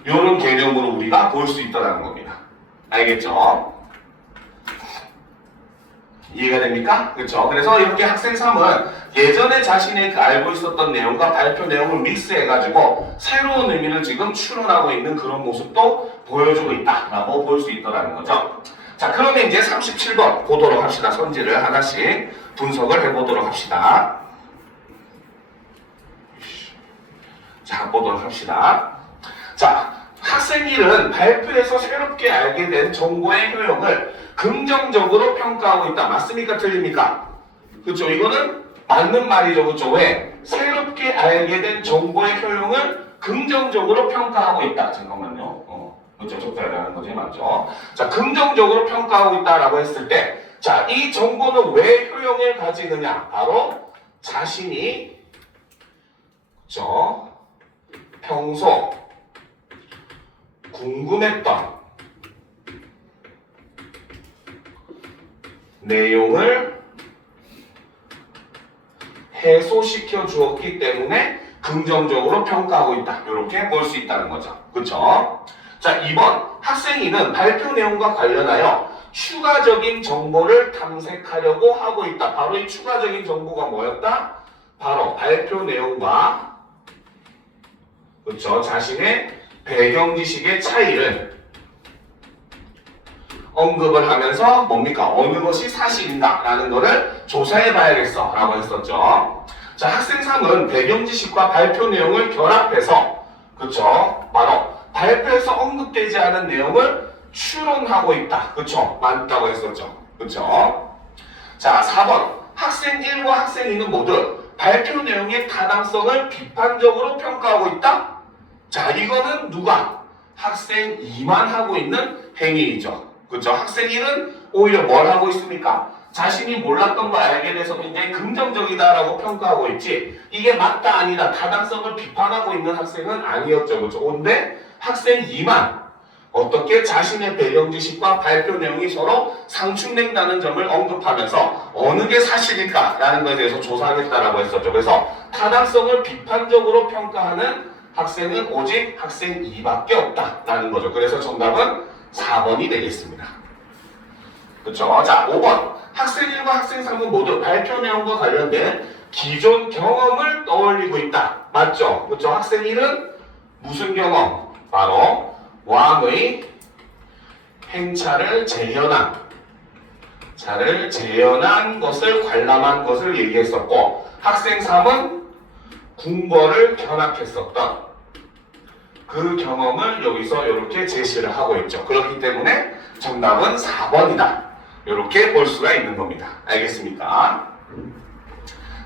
이런 개념으로 우리가 볼 수 있다는 겁니다. 알겠죠? 이해가 됩니까? 그렇죠? 그래서 이렇게 학생 3은 예전에 자신의 알고 있었던 내용과 발표 내용을 믹스해가지고 새로운 의미를 지금 추론하고 있는 그런 모습도 보여주고 있다라고 볼 수 있다는 거죠. 자, 그러면 이제 37번 보도록 합시다. 선지를 하나씩 분석을 해보도록 합시다. 자, 보도록 합시다. 자, 학생 1은 발표에서 새롭게 알게 된 정보의 효용을 긍정적으로 평가하고 있다. 맞습니까? 틀립니까? 그렇죠? 이거는 맞는 말이죠. 그렇죠? 왜? 새롭게 알게 된 정보의 효용을 긍정적으로 평가하고 있다. 잠깐만요. 그렇죠? 적어야 되는 거지. 맞죠? 자, 긍정적으로 평가하고 있다라고 했을 때, 자, 이 정보는 왜 효용을 가지느냐? 바로 자신이, 그렇죠? 평소 궁금했던 내용을 해소시켜 주었기 때문에 긍정적으로 평가하고 있다. 이렇게 볼 수 있다는 거죠. 그렇죠? 자, 2번 학생이는 발표 내용과 관련하여 추가적인 정보를 탐색하려고 하고 있다. 바로 이 추가적인 정보가 뭐였다? 바로 발표 내용과 그렇죠? 자신의 배경 지식의 차이를 언급을 하면서 뭡니까? 어느 것이 사실인가? 라는 거를 조사해 봐야겠어. 라고 했었죠. 자, 학생 3은 배경 지식과 발표 내용을 결합해서 그쵸? 바로 발표에서 언급되지 않은 내용을 추론하고 있다. 그쵸? 맞다고 했었죠. 그쵸? 자, 4번 학생 1과 학생 2는 모두 발표 내용의 타당성을 비판적으로 평가하고 있다? 자, 이거는 누가? 학생 2만 하고 있는 행위이죠. 그렇죠? 학생 1은 오히려 뭘 하고 있습니까? 자신이 몰랐던 걸 알게 돼서 굉장히 긍정적이다라고 평가하고 있지, 이게 맞다 아니다 타당성을 비판하고 있는 학생은 아니었죠. 그렇죠? 근데 학생 2만 어떻게 자신의 배경 지식과 발표 내용이 서로 상충된다는 점을 언급하면서 어느 게 사실일까? 라는 것에 대해서 조사하겠다라고 했었죠. 그래서 타당성을 비판적으로 평가하는 학생은 오직 학생 2밖에 없다라는 거죠. 그래서 정답은 4번이 되겠습니다. 그렇죠? 자, 5번 학생 1과 학생 3은 모두 발표 내용과 관련된 기존 경험을 떠올리고 있다. 맞죠? 그렇죠? 학생 1은 무슨 경험? 바로 왕의 행차를 재현한 것을 관람한 것을 얘기했었고, 학생 3은 궁궐을 견학했었던 그 경험을 여기서 이렇게 제시를 하고 있죠. 그렇기 때문에 정답은 4번이다. 이렇게 볼 수가 있는 겁니다. 알겠습니까?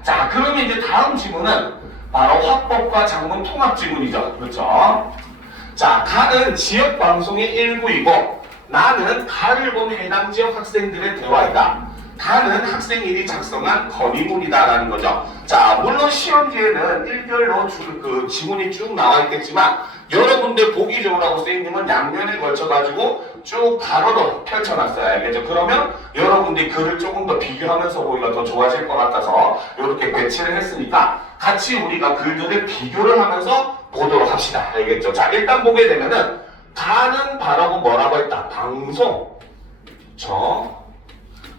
자, 그러면 이제 다음 지문은 바로 화법과 작문 통합 지문이죠. 그렇죠? 자, 가는 지역 방송의 일부이고 나는 가를 본 해당 지역 학생들의 대화이다. 가는 학생 1이 작성한 건의문이다라는 거죠. 자, 물론 시험지에는 일별로 그 지문이 쭉 나와 있겠지만 여러분들 보기 좋으라고 선생님은 양면에 걸쳐가지고 쭉 가로로 펼쳐놨어요. 알겠죠? 그러면 여러분들이 글을 조금 더 비교하면서 보기가 더 좋아질 것 같아서 이렇게 배치를 했으니까 같이 우리가 글들을 비교를 하면서 보도록 합시다. 알겠죠? 자, 일단 보게 되면은 가는 바라고 뭐라고 했다? 방송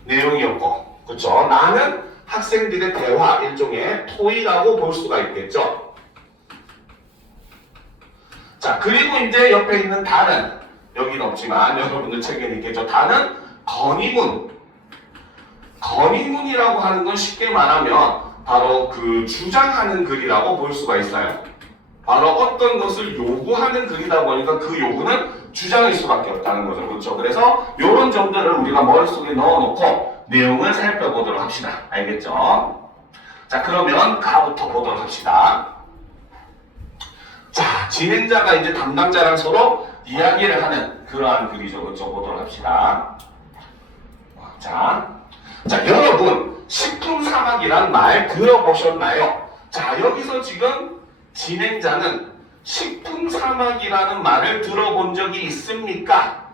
내용이었고, 그쵸? 나는 학생들의 대화, 일종의 토의라고 볼 수가 있겠죠? 자, 그리고 이제 옆에 있는 다는, 여기는 없지만 여러분들 책에는 있겠죠? 다는 건의문. 건의문이라고 하는 건 쉽게 말하면 바로 그 주장하는 글이라고 볼 수가 있어요. 바로 어떤 것을 요구하는 글이다 보니까 그 요구는 주장일 수밖에 없다는 거죠. 그렇죠? 그래서 이런 점들을 우리가 머릿속에 넣어놓고 내용을 살펴보도록 합시다. 알겠죠? 자, 그러면 가부터 보도록 합시다. 자, 진행자가 이제 담당자랑 서로 이야기를 하는 그러한 글이죠. 그렇죠? 보도록 합시다. 자, 여러분 식품 사막이란 말 들어보셨나요? 자, 여기서 지금 진행자는 식품 사막이라는 말을 들어본 적이 있습니까?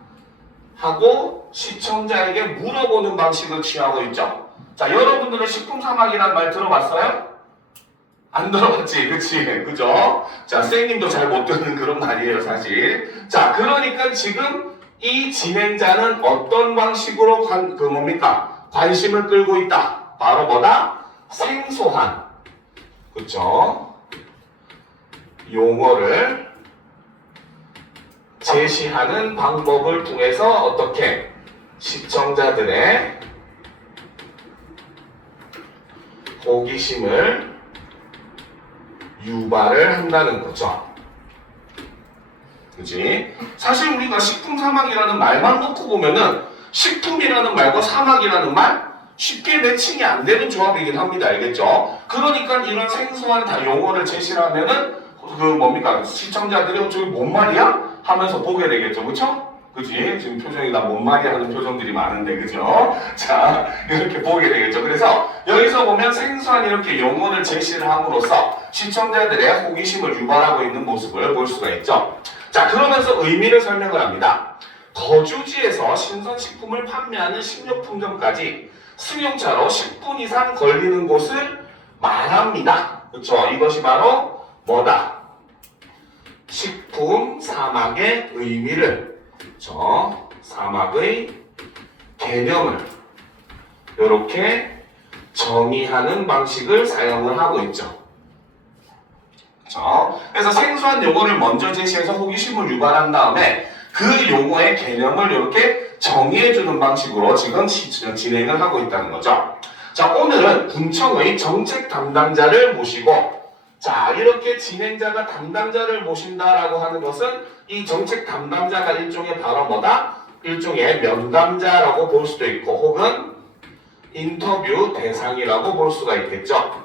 하고 시청자에게 물어보는 방식을 취하고 있죠. 자, 여러분들은 식품 사막이라는 말 들어봤어요? 안 들어봤지, 그치? 그죠? 자, 선생님도 잘 못 듣는 그런 말이에요, 사실. 자, 그러니까 지금 이 진행자는 어떤 방식으로 관심을 끌고 있다. 바로 뭐다? 생소한, 그쵸? 용어를 제시하는 방법을 통해서 어떻게 시청자들의 호기심을 유발을 한다는 거죠. 그치? 사실 우리가 식품 사막이라는 말만 놓고 보면은 식품이라는 말과 사막이라는 말 쉽게 매칭이 안 되는 조합이긴 합니다. 알겠죠? 그러니까 이런 생소한 다 용어를 제시하면은 그 뭡니까? 시청자들이 저기 뭔 말이야? 하면서 보게 되겠죠. 그쵸? 그치? 지금 표정이 다 뭔 말이야 하는 표정들이 많은데, 그죠? 자, 이렇게 보게 되겠죠. 그래서 여기서 보면 생소한 이렇게 용어를 제시를 함으로써 시청자들의 호기심을 유발하고 있는 모습을 볼 수가 있죠. 자, 그러면서 의미를 설명을 합니다. 거주지에서 신선식품을 판매하는 식료품점까지 승용차로 10분 이상 걸리는 곳을 말합니다. 그렇죠? 이것이 바로 뭐다? 식품 사막의 의미를, 그렇죠? 사막의 개념을 이렇게 정의하는 방식을 사용을 하고 있죠. 그렇죠? 그래서 생소한 용어를 먼저 제시해서 호기심을 유발한 다음에 그 용어의 개념을 이렇게 정의해주는 방식으로 지금 진행을 하고 있다는 거죠. 자, 오늘은 군청의 정책 담당자를 모시고, 자, 이렇게 진행자가 담당자를 모신다라고 하는 것은 이 정책 담당자가 일종의 바로 뭐다? 일종의 면담자라고 볼 수도 있고, 혹은 인터뷰 대상이라고 볼 수가 있겠죠.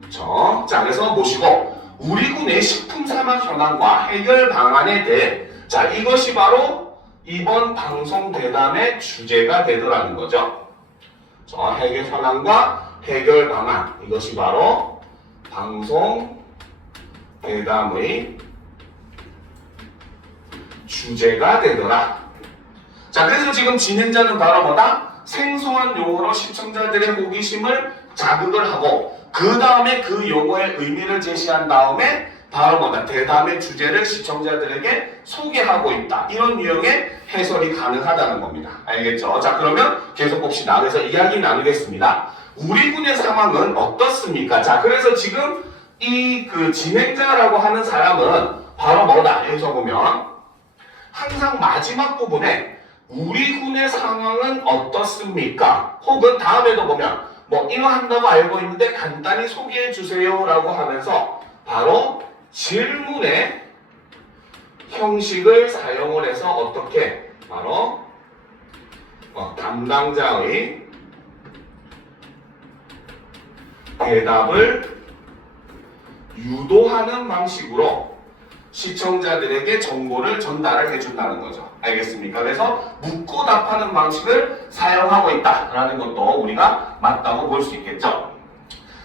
그렇죠? 자, 그래서 모시고 우리 군의 식품 사막 현황과 해결 방안에 대해, 자, 이것이 바로 이번 방송 대담의 주제가 되더라는 거죠. 자, 해결 현황과 해결 방안, 이것이 바로 방송 대담의 주제가 되더라. 자, 그래서 지금 진행자는 바로 뭐다? 생소한 용어로 시청자들의 호기심을 자극을 하고, 그 다음에 그 용어의 의미를 제시한 다음에 바로 뭐다? 대담의 주제를 시청자들에게 소개하고 있다. 이런 유형의 해설이 가능하다는 겁니다. 알겠죠? 자, 그러면 계속 봅시다. 그래서 이야기 나누겠습니다. 우리 군의 상황은 어떻습니까? 자, 그래서 지금 이 그 진행자라고 하는 사람은 바로 뭐다? 여기서 보면 항상 마지막 부분에 우리 군의 상황은 어떻습니까? 혹은 다음에도 보면 뭐 이거 한다고 알고 있는데 간단히 소개해 주세요 라고 하면서 바로 질문의 형식을 사용을 해서 어떻게 바로 담당자의 대답을 유도하는 방식으로 시청자들에게 정보를 전달을 해준다는 거죠. 알겠습니까? 그래서 묻고 답하는 방식을 사용하고 있다라는 것도 우리가 맞다고 볼 수 있겠죠.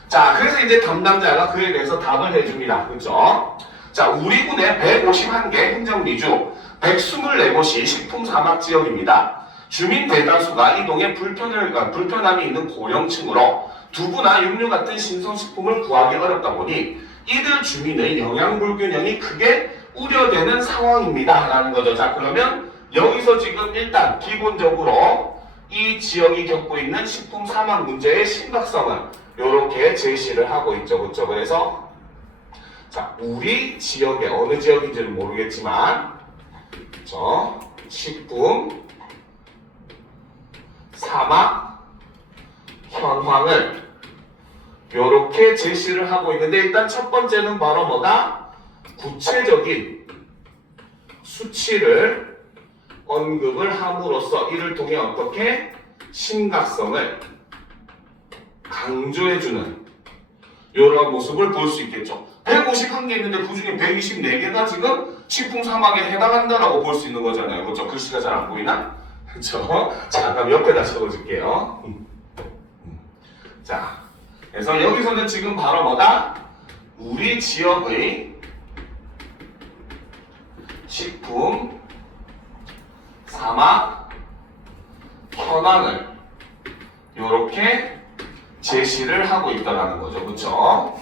자, 그래서 이제 담당자가 그에 대해서 답을 해줍니다. 그렇죠? 자, 우리 군의 151개 행정미주 124곳이 식품 사막 지역입니다. 주민 대다수가 이동에 불편함이 있는 고령층으로 두부나 육류 같은 신선식품을 구하기 어렵다 보니 이들 주민의 영양 불균형이 크게 우려되는 상황입니다. 라는 거죠. 자, 그러면 여기서 지금 일단 기본적으로 이 지역이 겪고 있는 식품 사막 문제의 심각성을 이렇게 제시를 하고 있죠. 그렇죠? 그래서 자, 우리 지역의 어느 지역인지는 모르겠지만 그렇죠? 식품 사막 현황을 이렇게 제시를 하고 있는데, 일단 첫 번째는 바로 뭐다? 구체적인 수치를 언급을 함으로써 이를 통해 어떻게 심각성을 강조해주는 이런 모습을 볼 수 있겠죠. 151개 있는데 그 중에 124개가 지금 식품 사막에 해당한다라고 볼 수 있는 거잖아요. 그렇죠? 글씨가 잘 안 보이나? 그렇죠? 자, 그럼 옆에다 적어줄게요. 자, 그래서 여기서는 지금 바로 뭐다? 우리 지역의 식품 사막 현황을 이렇게 제시를 하고 있다는 거죠. 그렇죠?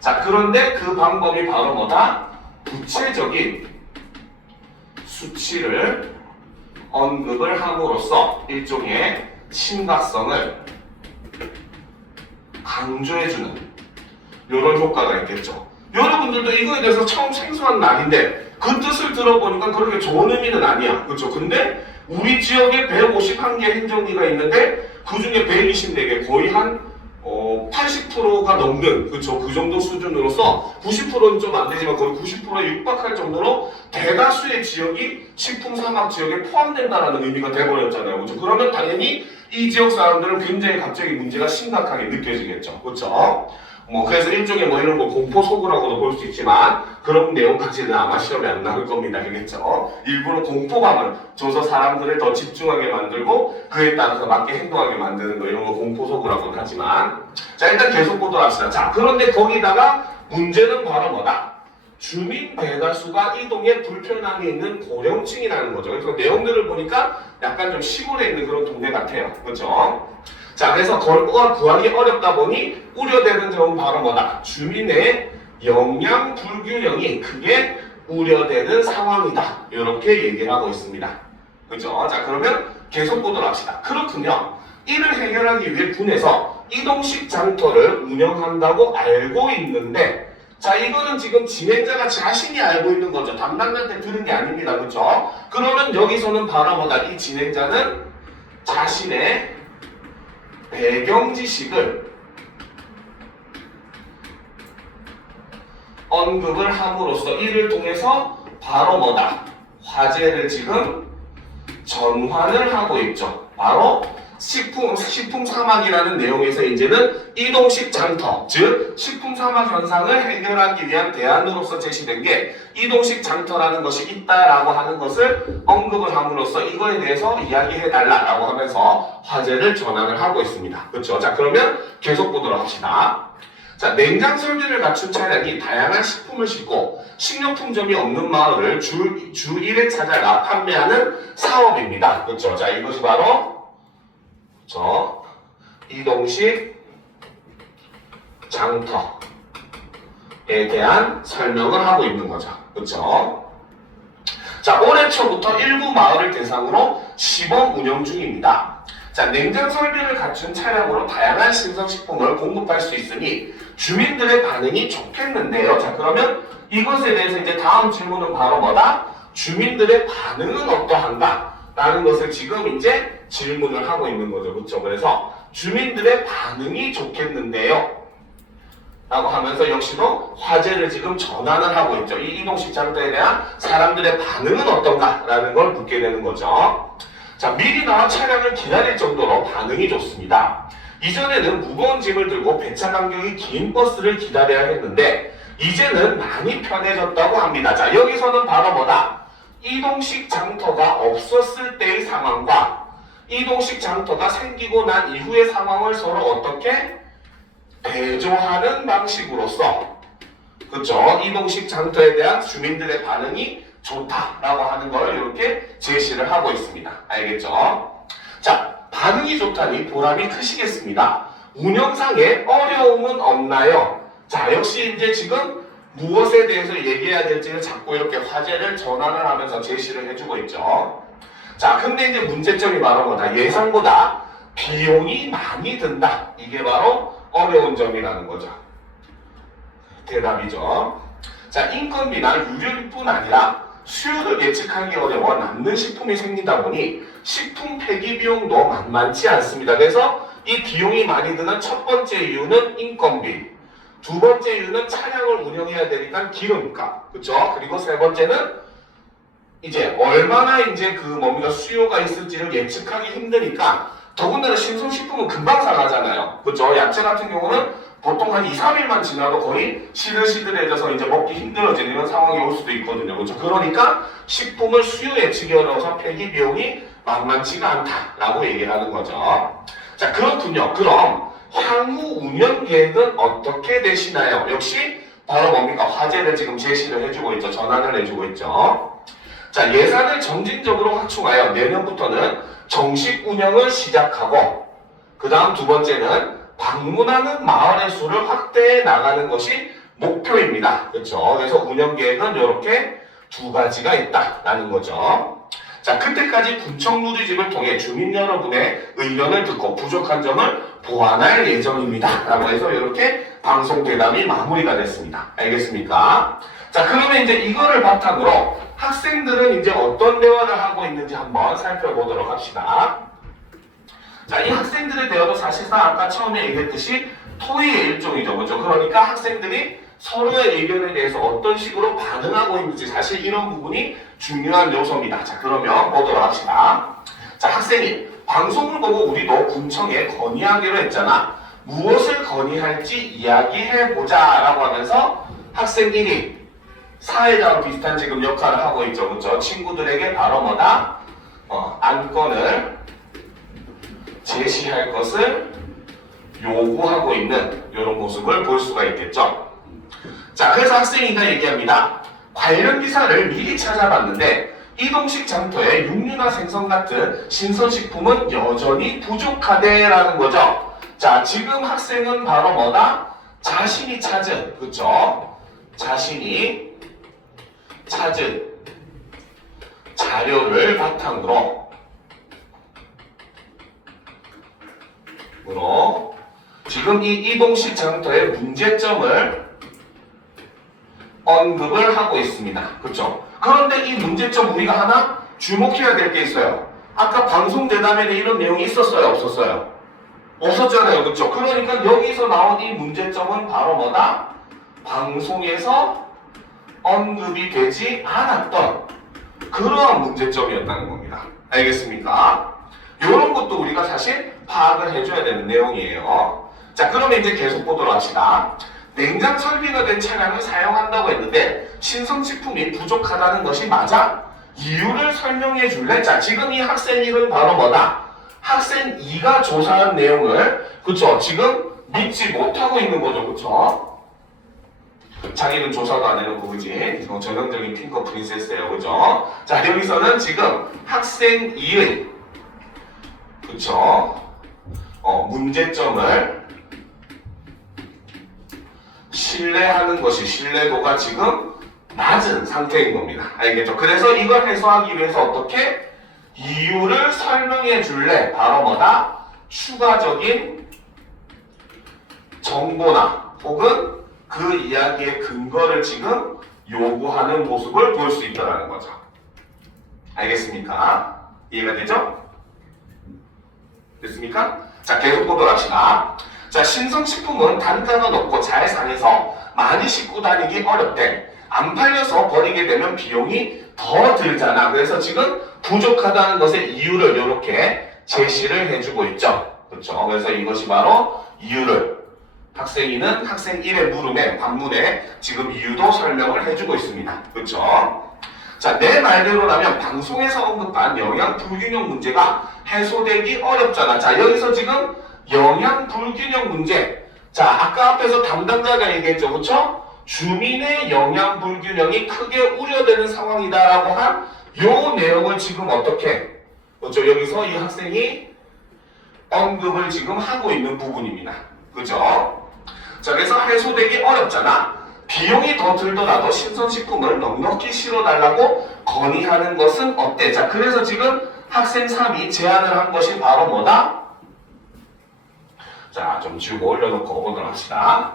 자, 그런데 그 방법이 바로 뭐다? 구체적인 수치를 언급을 함으로써 일종의 심각성을 강조해주는 이런 효과가 있겠죠. 여러분들도 이거에 대해서 처음 생소한 말인데 그 뜻을 들어보니까 그렇게 좋은 의미는 아니야. 그렇죠? 근데 우리 지역에 151개 행정리가 있는데 그 중에 124개, 거의 한 80%가 넘는 그쵸 그 정도 수준으로서 90%는 좀 안 되지만 거의 90%에 육박할 정도로 대다수의 지역이 식품 사막 지역에 포함된다라는 의미가 돼버렸잖아요. 그렇죠? 그러면 당연히 이 지역 사람들은 굉장히 갑자기 문제가 심각하게 느껴지겠죠. 그렇죠? 그래서 일종의 이런 거 공포 소구라고도 볼 수 있지만 그런 내용까지는 아마 시험에 안 나올 겁니다. 알겠죠? 일부러 공포감을 줘서 사람들을 더 집중하게 만들고 그에 따라서 맞게 행동하게 만드는 거 이런 거 공포 소구라고는 하지만 자 일단 계속 보도록 합시다. 자 그런데 거기다가 문제는 바로 뭐다? 주민 대다수가 이동에 불편함이 있는 고령층이라는 거죠. 그래서 내용들을 보니까 약간 좀 시골에 있는 그런 동네 같아요. 그렇죠? 자, 그래서 걸과 구하기 어렵다 보니 우려되는 점은 바로 뭐다? 주민의 영양 불균형이 크게 우려되는 상황이다. 이렇게 얘기를 하고 있습니다. 그죠? 자, 그러면 계속 보도록 합시다. 그렇군요. 이를 해결하기 위해 군에서 이동식 장터를 운영한다고 알고 있는데 자, 이거는 지금 진행자가 자신이 알고 있는 거죠. 담당자한테 들은 게 아닙니다. 그죠? 그러면 여기서는 바로 뭐다? 이 진행자는 자신의 배경 지식을 언급을 함으로써 이를 통해서 바로 뭐다? 화제를 지금 전환을 하고 있죠. 바로 식품 사막이라는 내용에서 이제는 이동식 장터, 즉 식품 사막 현상을 해결하기 위한 대안으로서 제시된 게 이동식 장터라는 것이 있다라고 하는 것을 언급을 함으로써 이거에 대해서 이야기해달라라고 하면서 화제를 전환을 하고 있습니다. 그렇죠? 자 그러면 계속 보도록 합시다. 자 냉장 설비를 갖춘 차량이 다양한 식품을 싣고 식료품점이 없는 마을을 주 1회 찾아가 판매하는 사업입니다. 그렇죠? 자 이것이 바로 이동식 장터에 대한 설명을 하고 있는 거죠. 그렇죠? 자, 올해 초부터 일부 마을을 대상으로 시범 운영 중입니다. 자, 냉장 설비를 갖춘 차량으로 다양한 신선식품을 공급할 수 있으니 주민들의 반응이 좋겠는데요. 자, 그러면 이것에 대해서 이제 다음 질문은 바로 뭐다? 주민들의 반응은 어떠한가? 라는 것을 지금 이제 질문을 하고 있는 거죠. 그렇죠? 그래서 주민들의 반응이 좋겠는데요. 라고 하면서 역시도 화제를 지금 전환을 하고 있죠. 이 이동식 장터에 대한 사람들의 반응은 어떤가? 라는 걸 묻게 되는 거죠. 자, 미리 나와 차량을 기다릴 정도로 반응이 좋습니다. 이전에는 무거운 짐을 들고 배차 간격이 긴 버스를 기다려야 했는데 이제는 많이 편해졌다고 합니다. 자, 여기서는 바로 뭐다? 이동식 장터가 없었을 때의 상황과 이동식 장터가 생기고 난 이후의 상황을 서로 어떻게 대조하는 방식으로서 그쵸? 이동식 장터에 대한 주민들의 반응이 좋다라고 하는 걸 이렇게 제시를 하고 있습니다. 알겠죠? 자, 반응이 좋다니 보람이 크시겠습니다. 운영상에 어려움은 없나요? 자, 역시 이제 지금 무엇에 대해서 얘기해야 될지를 자꾸 이렇게 화제를 전환을 하면서 제시를 해주고 있죠. 자, 근데 이제 문제점이 바로 뭐다? 예상보다 비용이 많이 든다. 이게 바로 어려운 점이라는 거죠. 대답이죠. 자, 인건비나 유류뿐 아니라 수요를 예측하기 어려워 남는 식품이 생긴다 보니 식품 폐기 비용도 만만치 않습니다. 그래서 이 비용이 많이 드는 첫 번째 이유는 인건비. 두 번째 이유는 차량을 운영해야 되니까 기름값, 그렇죠? 그리고 세 번째는 이제 얼마나 이제 뭡니까 수요가 있을지를 예측하기 힘드니까 더군다나 신선식품은 금방 상하잖아요, 그렇죠? 야채 같은 경우는 보통 한 2, 3일만 지나도 거의 시들시들해져서 이제 먹기 힘들어지는 이런 상황이 올 수도 있거든요, 그렇죠? 그러니까 식품을 수요 예측이 어려워서 폐기 비용이 만만치가 않다라고 얘기를 하는 거죠. 자, 그렇군요. 그럼 향후 운영 계획은 어떻게 되시나요? 역시 바로 뭡니까? 화제를 지금 제시를 해주고 있죠. 전환을 해주고 있죠. 자, 예산을 점진적으로 확충하여 내년부터는 정식 운영을 시작하고 그 다음 두 번째는 방문하는 마을의 수를 확대해 나가는 것이 목표입니다. 그렇죠? 그래서 운영 계획은 이렇게 두 가지가 있다라는 거죠. 자, 그때까지 군청 누리집을 통해 주민 여러분의 의견을 듣고 부족한 점을 보완할 예정입니다. 라고 해서 이렇게 방송 대담이 마무리가 됐습니다. 알겠습니까? 자, 그러면 이제 이거를 바탕으로 학생들은 이제 어떤 대화를 하고 있는지 한번 살펴보도록 합시다. 자, 이 학생들의 대화도 사실상 아까 처음에 얘기했듯이 토의의 일종이죠. 그렇죠? 그러니까 학생들이 서로의 의견에 대해서 어떤 식으로 반응하고 있는지 사실 이런 부분이 중요한 요소입니다. 자, 그러면 보도록 합시다. 자, 학생이 방송을 보고 우리도 군청에 건의하기로 했잖아. 무엇을 건의할지 이야기해보자 라고 하면서 학생 1이 사회자와 비슷한 지금 역할을 하고 있죠. 그렇죠? 친구들에게 바로 뭐다? 안건을 제시할 것을 요구하고 있는 이런 모습을 볼 수가 있겠죠. 자, 그래서 학생이가 얘기합니다. 관련 기사를 미리 찾아봤는데 이동식 장터에 육류나 생선 같은 신선식품은 여전히 부족하대라는 거죠. 자, 지금 학생은 바로 뭐다? 자신이 찾은, 그쵸? 자신이 찾은 자료를 바탕으로 지금 이 이동식 장터의 문제점을 언급을 하고 있습니다. 그렇죠? 그런데 이 문제점 우리가 하나 주목해야 될 게 있어요. 아까 방송 대담에는 이런 내용이 있었어요? 없었어요? 없었잖아요. 그렇죠? 그러니까 여기서 나온 이 문제점은 바로 뭐다? 방송에서 언급이 되지 않았던 그러한 문제점이었다는 겁니다. 알겠습니까? 이런 것도 우리가 사실 파악을 해줘야 되는 내용이에요. 자, 그러면 이제 계속 보도록 합시다. 냉장 설비가 된 차량을 사용한다고 했는데 신선식품이 부족하다는 것이 맞아? 이유를 설명해 줄래? 자, 지금 이 학생 1은 바로 뭐다? 학생 2가 조사한 내용을 그쵸? 지금 믿지 못하고 있는 거죠. 그쵸? 자기는 조사도 안 해놓고 그지? 전형적인 핑거 프린세스예요. 그죠? 자, 여기서는 지금 학생 2의 그쵸? 문제점을 신뢰하는 것이 신뢰도가 지금 낮은 상태인 겁니다. 알겠죠? 그래서 이걸 해소하기 위해서 어떻게? 이유를 설명해 줄래? 바로 뭐다? 추가적인 정보나 혹은 그 이야기의 근거를 지금 요구하는 모습을 볼 수 있다는 거죠. 알겠습니까? 이해가 되죠? 됐습니까? 자, 계속 보도록 합시다. 자, 신선식품은 단가가 높고 잘 상해서 많이 싣고 다니기 어렵대. 안 팔려서 버리게 되면 비용이 더 들잖아. 그래서 지금 부족하다는 것의 이유를 이렇게 제시를 해주고 있죠. 그렇죠? 그래서 이것이 바로 이유를 학생 2는 학생 1의 물음에 반문에 지금 이유도 설명을 해주고 있습니다. 그렇죠? 자, 내 말대로라면 방송에서 언급한 영양 불균형 문제가 해소되기 어렵잖아. 자, 여기서 지금 영양 불균형 문제. 자, 아까 앞에서 담당자가 얘기했죠. 그렇죠? 주민의 영양 불균형이 크게 우려되는 상황이다라고 한 요 내용을 지금 어떻게? 그렇죠? 여기서 이 학생이 언급을 지금 하고 있는 부분입니다. 그죠? 자, 그래서 해소되기 어렵잖아. 비용이 더 들더라도 신선식품을 넉넉히 실어달라고 건의하는 것은 어때? 자, 그래서 지금 학생 3이 제안을 한 것이 바로 뭐다? 자, 좀 지우고 올려놓고 보도록 합시다.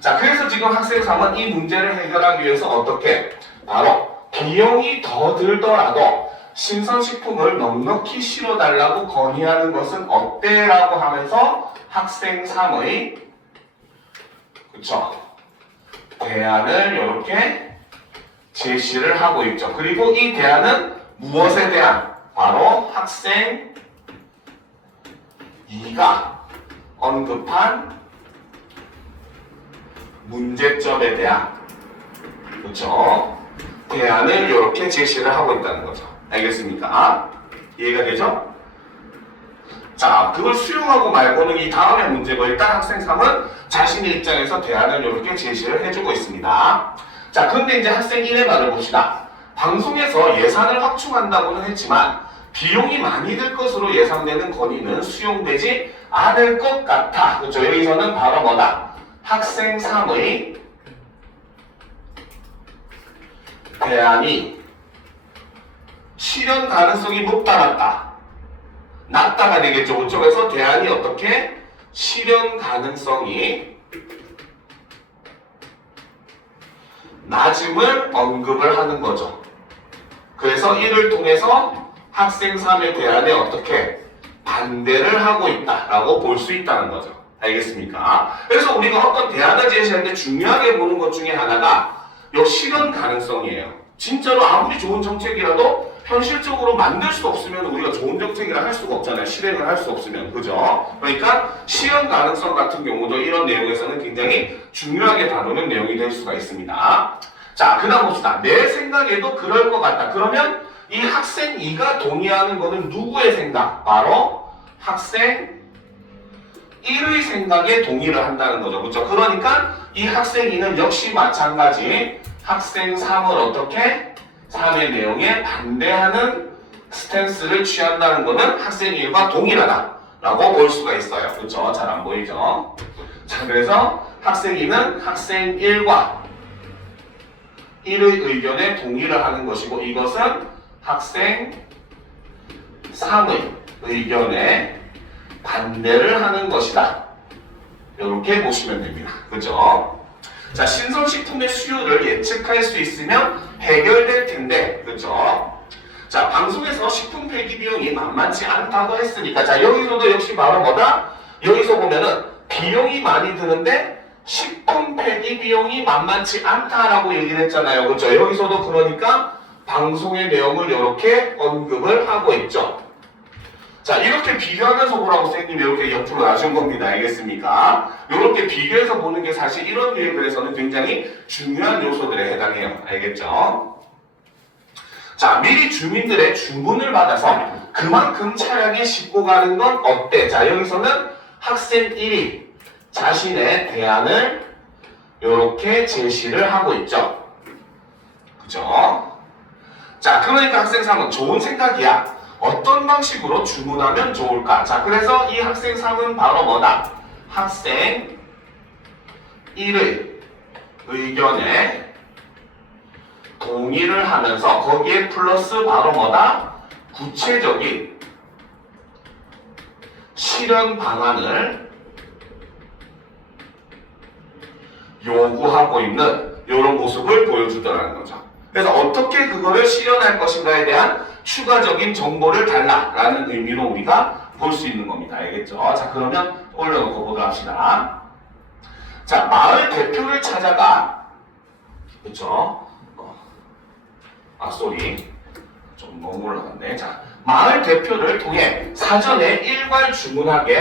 자, 그래서 지금 학생 3은 이 문제를 해결하기 위해서 어떻게? 바로 비용이 더 들더라도 신선식품을 넉넉히 실어달라고 건의하는 것은 어때? 라고 하면서 학생 3의 그쵸? 대안을 이렇게 제시를 하고 있죠. 그리고 이 대안은 무엇에 대한? 바로 학생 2가 언급한 문제점에 대한 그렇죠? 대안을 이렇게 제시를 하고 있다는 거죠. 알겠습니까? 이해가 되죠? 자, 그걸 수용하고 말고는 이 다음의 문제고 일단 학생 3은 자신의 입장에서 대안을 이렇게 제시를 해주고 있습니다. 자, 그런데 이제 학생 1의 말을 봅시다. 방송에서 예산을 확충한다고는 했지만 비용이 많이 들 것으로 예상되는 건의는 수용되지 않을 것 같아. 그렇죠? 여기서는 바로 뭐다? 학생 3의 대안이 실현 가능성이 높다 낮다? 낮다가 되겠죠. 그렇죠? 그래서 대안이 어떻게? 실현 가능성이 낮음을 언급을 하는 거죠. 그래서 이를 통해서 학생 3의 대안에 어떻게? 반대를 하고 있다라고 볼 수 있다는 거죠. 알겠습니까? 그래서 우리가 어떤 대안을 제시할 때 중요하게 보는 것 중에 하나가 이 실현 가능성이에요. 진짜로 아무리 좋은 정책이라도 현실적으로 만들 수 없으면 우리가 좋은 정책이라 할 수가 없잖아요. 실행을 할 수 없으면. 그죠? 그러니까 실현 가능성 같은 경우도 이런 내용에서는 굉장히 중요하게 다루는 내용이 될 수가 있습니다. 자, 그 다음 봅시다. 내 생각에도 그럴 것 같다. 그러면 이 학생 2가 동의하는 것은 누구의 생각? 바로 학생 1의 생각에 동의를 한다는 거죠. 그렇죠? 그러니까 이 학생 2는 역시 마찬가지 학생 3을 어떻게? 3의 내용에 반대하는 스탠스를 취한다는 것은 학생 1과 동일하다라고 볼 수가 있어요. 그렇죠? 잘 안 보이죠? 자, 그래서 학생 2는 학생 1과 1의 의견에 동의를 하는 것이고 이것은 학생 3의 의견에 반대를 하는 것이다. 이렇게 보시면 됩니다. 그죠? 자, 신선식품의 수요를 예측할 수 있으면 해결될 텐데, 그죠? 자, 방송에서 식품 폐기 비용이 만만치 않다고 했으니까, 자, 여기서도 역시 바로 뭐다? 여기서 보면은 비용이 많이 드는데 식품 폐기 비용이 만만치 않다라고 얘기를 했잖아요. 그죠? 여기서도 그러니까 방송의 내용을 이렇게 언급을 하고 있죠. 자, 이렇게 비교하면서 보라고 선생님이 이렇게 옆으로 놔준 겁니다. 알겠습니까? 이렇게 비교해서 보는 게 사실 이런 류의 글에서는 굉장히 중요한 요소들에 해당해요. 알겠죠? 자, 미리 주민들의 주문을 받아서 그만큼 차량이 싣고 가는 건 어때? 자, 여기서는 학생 1이 자신의 대안을 이렇게 제시를 하고 있죠. 그죠? 자, 그러니까 학생 3은 좋은 생각이야. 어떤 방식으로 주문하면 좋을까? 자, 그래서 이 학생 3은 바로 뭐다? 학생 1의 의견에 동의를 하면서 거기에 플러스 바로 뭐다? 구체적인 실현 방안을 요구하고 있는 이런 모습을 보여주더라는 거죠. 그래서 어떻게 그거를 실현할 것인가에 대한 추가적인 정보를 달라라는 의미로 우리가 볼 수 있는 겁니다. 알겠죠? 자, 그러면 올려놓고 보도록 합시다. 자, 마을 대표를 찾아가, 그쵸? 쏘리. 좀 너무 올라갔네. 자, 마을 대표를 통해 사전에 일괄 주문하게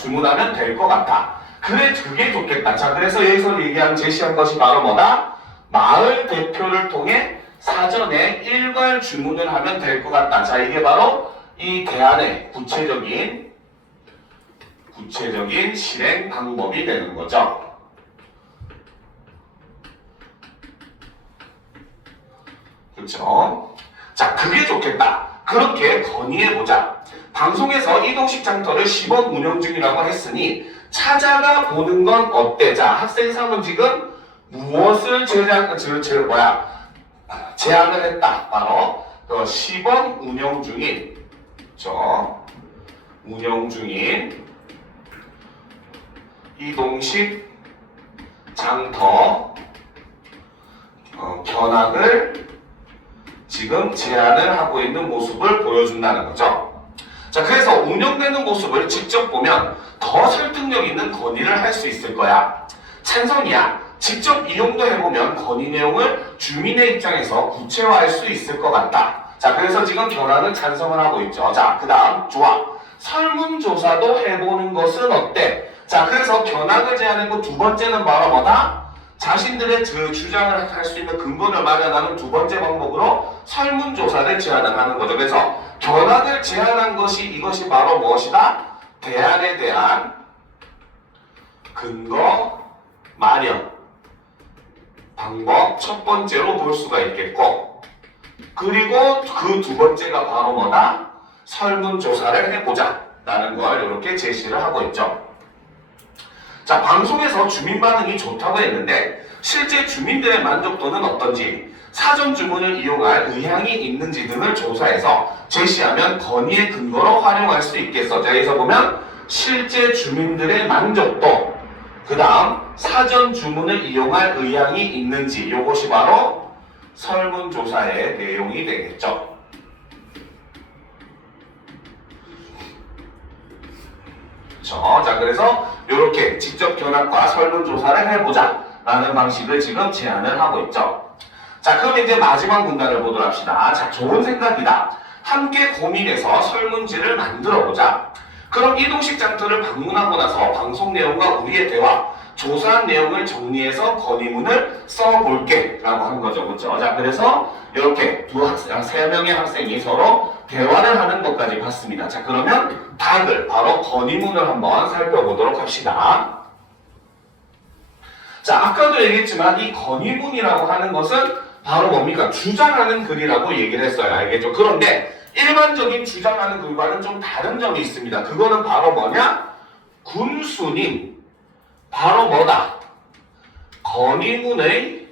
주문하면 될 것 같다. 그래, 그게 좋겠다. 자, 그래서 여기서 얘기한 제시한 것이 바로 뭐다? 마을 대표를 통해 사전에 일괄 주문을 하면 될 것 같다. 자, 이게 바로 이 대안의 구체적인 실행 방법이 되는 거죠. 그렇죠? 자, 그게 좋겠다. 그렇게 건의해보자. 방송에서 이동식 장터를 10억 운영 중이라고 했으니 찾아가 보는 건 어때? 자, 학생 3은 지금 무엇을 제안을 했다. 바로 10억 운영 중인, 그렇죠? 운영 중인 이동식 장터 견학을 지금 제안을 하고 있는 모습을 보여준다는 거죠. 자, 그래서 운영되는 모습을 직접 보면 더 설득력 있는 건의를 할 수 있을 거야. 찬성이야. 직접 이용도 해보면 건의 내용을 주민의 입장에서 구체화할 수 있을 것 같다. 자, 그래서 지금 견학을 찬성을 하고 있죠. 자, 그 다음 좋아. 설문조사도 해보는 것은 어때? 자, 그래서 견학을 제안했고 두 번째는 바로 뭐다? 자신들의 주장을 할 수 있는 근거를 마련하는 두 번째 방법으로 설문조사를 제안을 하는 거죠. 그래서 견학을 제안한 것이 이것이 바로 무엇이다? 대안에 대한 근거 마련 방법 첫 번째로 볼 수가 있겠고, 그리고 그 두 번째가 바로 뭐다? 설문조사를 해보자 라는 걸 이렇게 제시를 하고 있죠. 자, 방송에서 주민 반응이 좋다고 했는데 실제 주민들의 만족도는 어떤지, 사전 주문을 이용할 의향이 있는지 등을 조사해서 제시하면 건의의 근거로 활용할 수 있겠어. 자, 여기서 보면 실제 주민들의 만족도, 그 다음 사전 주문을 이용할 의향이 있는지, 이것이 바로 설문조사의 내용이 되겠죠. 그래서 이렇게 직접 견학과 설문조사를 해보자 라는 방식을 지금 제안을 하고 있죠. 자, 그럼 이제 마지막 문단을 보도록 합시다. 자, 좋은 생각이다. 함께 고민해서 설문지를 만들어보자. 그럼 이동식 장터를 방문하고 나서 방송 내용과 우리의 대화, 조사한 내용을 정리해서 건의문을 써볼게 라고 하는 거죠. 그렇죠? 자, 그래서 이렇게 세 명의 학생이 서로 대화를 하는 것까지 봤습니다. 자, 그러면 답을 바로 건의문을 한번 살펴보도록 합시다. 자, 아까도 얘기했지만 이 건의문이라고 하는 것은 바로 뭡니까? 주장하는 글이라고 얘기를 했어요. 알겠죠? 그런데 일반적인 주장하는 글과는 좀 다른 점이 있습니다. 그거는 바로 뭐냐? 군수님, 바로 뭐다? 건의문의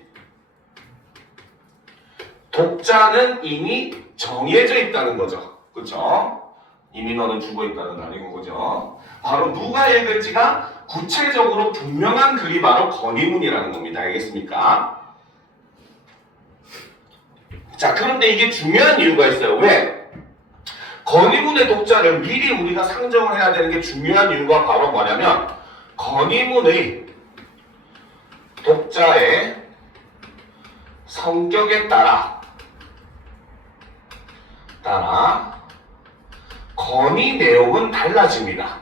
독자는 이미 정해져 있다는 거죠. 그쵸? 이미 너는 죽어 있다는 거 아니고, 그죠? 바로 누가 읽을지가 구체적으로 분명한 글이 바로 건의문이라는 겁니다. 알겠습니까? 자, 그런데 이게 중요한 이유가 있어요. 왜? 건의문의 독자를 미리 우리가 상정을 해야 되는 게 중요한 이유가 바로 뭐냐면 건의문의 독자의 성격에 따라 건의 내용은 달라집니다.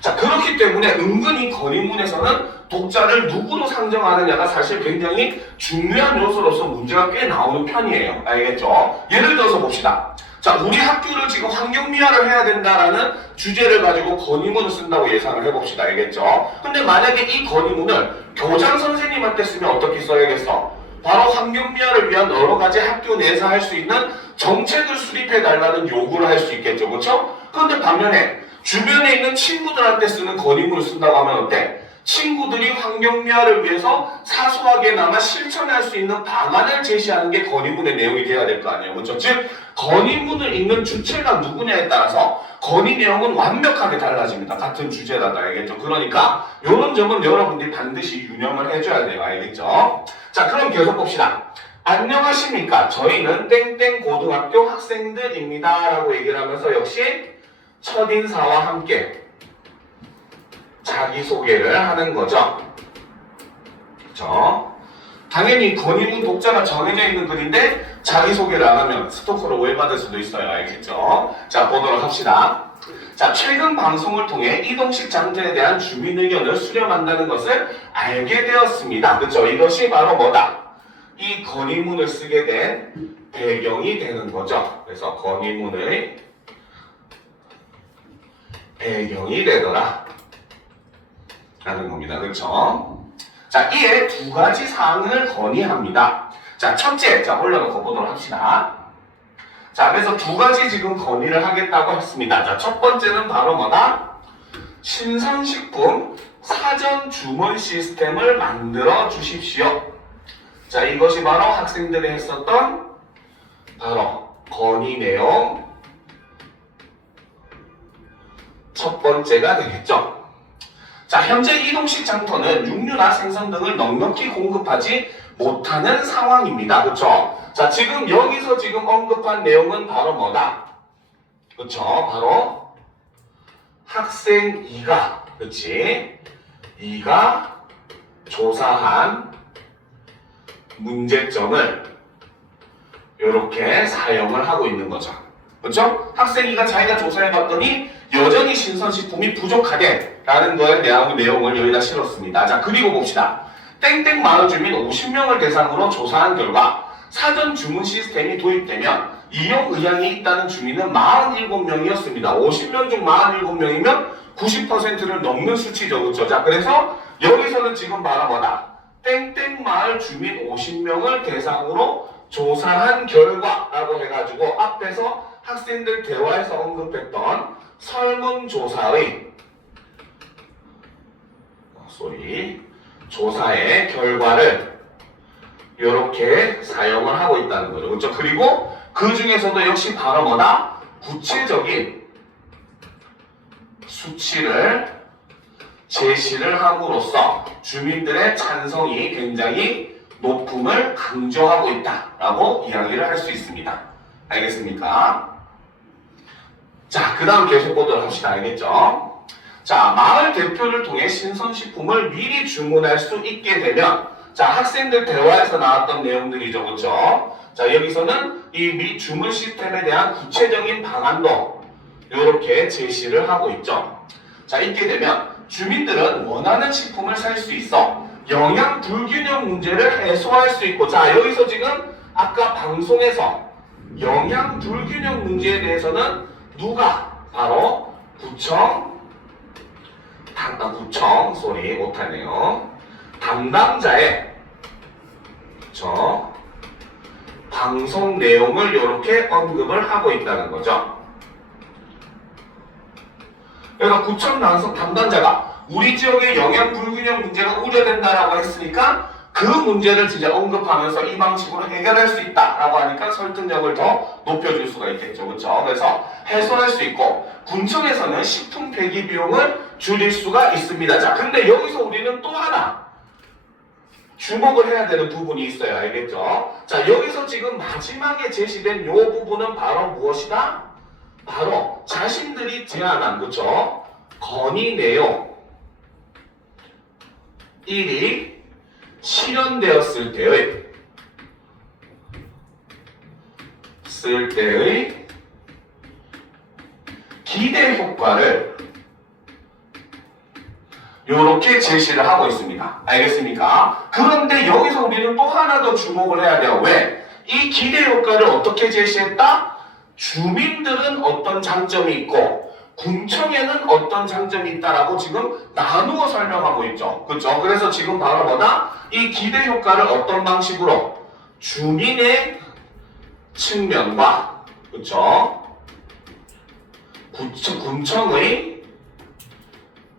자, 그렇기 때문에 은근히 건의문에서는 독자를 누구로 상정하느냐가 사실 굉장히 중요한 요소로서 문제가 꽤 나오는 편이에요. 알겠죠? 예를 들어서 봅시다. 자, 우리 학교를 지금 환경미화를 해야 된다라는 주제를 가지고 건의문을 쓴다고 예상을 해봅시다. 알겠죠? 근데 만약에 이 건의문을 교장 선생님한테 쓰면 어떻게 써야겠어? 바로 환경미화를 위한 여러 가지 학교 내에서 할 수 있는 정책을 수립해달라는 요구를 할 수 있겠죠. 그렇죠? 그런데 반면에 주변에 있는 친구들한테 쓰는 건의문을 쓴다고 하면 어때? 친구들이 환경미화를 위해서 사소하게나마 실천할 수 있는 방안을 제시하는 게 건의문의 내용이 돼야 될 거 아니에요. 그렇죠? 즉 건의문을 읽는 주체가 누구냐에 따라서 건의 내용은 완벽하게 달라집니다. 같은 주제라도 알겠죠? 그러니까 이런 점은 여러분들이 반드시 유념을 해줘야 돼요. 알겠죠? 자, 그럼 계속 봅시다. 안녕하십니까? 저희는 땡땡 고등학교 학생들입니다. 라고 얘기를 하면서 역시 첫인사와 함께 자기소개를 하는 거죠. 그렇죠? 당연히 건의문 독자가 정해져 있는 글인데 자기소개를 안 하면 스토커로 오해받을 수도 있어요. 알겠죠? 자, 보도록 합시다. 자, 최근 방송을 통해 이동식 장터에 대한 주민 의견을 수렴한다는 것을 알게 되었습니다. 그렇죠? 이것이 바로 뭐다? 이 건의문을 쓰게 된 배경이 되는 거죠. 그래서 건의문의 배경이 되더라 라는 겁니다. 그렇죠? 자, 이에 두 가지 사항을 건의합니다. 자, 첫째, 자, 올려놓고 보도록 합시다. 자, 그래서 두 가지 지금 건의를 하겠다고 했습니다. 자, 첫 번째는 바로 뭐다? 신선식품 사전 주문 시스템을 만들어 주십시오. 자, 이것이 바로 학생들이 했었던 바로 건의 내용 첫 번째가 되겠죠. 자, 현재 이동식 장터는 육류나 생선 등을 넉넉히 공급하지 못하는 상황입니다. 그렇죠? 자, 지금 여기서 지금 언급한 내용은 바로 뭐다? 그렇죠? 바로 학생 2가, 그렇지? 2가 조사한 문제점을 이렇게 사용을 하고 있는 거죠. 그렇죠? 학생 2가 자기가 조사해봤더니 여전히 신선식품이 부족하대 라는 거에 대한 내용을 여기다 실었습니다. 자, 그리고 봅시다. 땡땡 마을 주민 50명을 대상으로 조사한 결과 사전 주문 시스템이 도입되면 이용 의향이 있다는 주민은 47명이었습니다. 50명 중 47명이면 90%를 넘는 수치죠. 그렇죠? 자, 그래서 여기서는 지금 바로 뭐다? 땡땡 마을 주민 50명을 대상으로 조사한 결과라고 해가지고 앞에서 학생들 대화에서 언급했던 설문조사의 조사의 결과를 이렇게 사용을 하고 있다는 거죠. 그렇죠? 그리고 그 중에서도 역시 바로 뭐다? 구체적인 수치를 제시를 함으로써 주민들의 찬성이 굉장히 높음을 강조하고 있다라고 이야기를 할 수 있습니다. 알겠습니까? 자, 그 다음 계속 보도록 합시다. 알겠죠? 자, 마을 대표를 통해 신선식품을 미리 주문할 수 있게 되면, 자, 학생들 대화에서 나왔던 내용들이죠. 그렇죠? 자, 여기서는 이 주문 시스템에 대한 구체적인 방안도 이렇게 제시를 하고 있죠. 자, 있게 되면 주민들은 원하는 식품을 살 수 있어 영양 불균형 문제를 해소할 수 있고, 자, 여기서 지금 아까 방송에서 영양 불균형 문제에 대해서는 누가? 바로 구청 못하네요. 담당자의 방송 내용을 이렇게 언급을 하고 있다는 거죠. 그러니까 구청 담당자가 우리 지역의 영양 불균형 문제가 우려된다라고 했으니까 그 문제를 진짜 언급하면서 이 방식으로 해결할 수 있다라고 하니까 설득력을 더 높여줄 수가 있겠죠. 그렇죠? 그래서 해소할 수 있고, 군청에서는 식품 폐기 비용을 줄일 수가 있습니다. 자, 근데 여기서 우리는 또 하나 주목을 해야 되는 부분이 있어요. 알겠죠? 자, 여기서 지금 마지막에 제시된 이 부분은 바로 무엇이다? 바로 자신들이 제안한, 그렇죠? 건의 내용 1이 실현되었을 때의 기대 효과를 이렇게 제시를 하고 있습니다. 알겠습니까? 그런데 여기서 우리는 또 하나 더 주목을 해야 돼요. 왜? 이 기대 효과를 어떻게 제시했다? 주민들은 어떤 장점이 있고 군청에는 어떤 장점이 있다라고 지금 나누어 설명하고 있죠. 그렇죠? 그래서 지금 바로 뭐다? 이 기대 효과를 어떤 방식으로? 주민의 측면과, 그렇죠? 군청의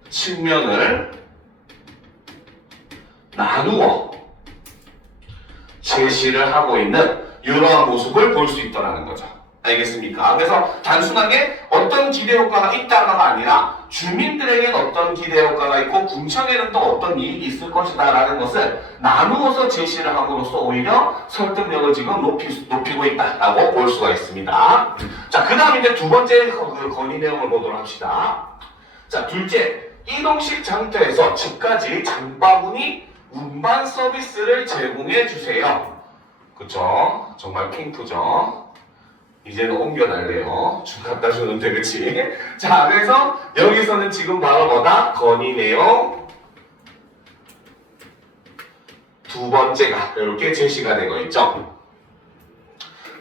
측면을 나누어 제시를 하고 있는 이러한 모습을 볼 수 있다는 거죠. 알겠습니까? 그래서 단순하게 어떤 기대 효과가 있다가 아니라 주민들에게는 어떤 기대 효과가 있고 군청에는 또 어떤 이익이 있을 것이다 라는 것을 나누어서 제시를 함으로써 오히려 설득력을 지금 높이고 있다라고 볼 수가 있습니다. 자, 그 다음 이제 두 번째 건의 내용을 보도록 합시다. 자, 둘째, 이동식 장터에서 집까지 장바구니 운반 서비스를 제공해 주세요. 그쵸? 정말 핑크죠? 이제는 옮겨날래요. 중 갖다 주는데, 그치? 자, 그래서 여기서는 지금 바로 뭐다? 건의 내용 두 번째가 이렇게 제시가 되고 있죠.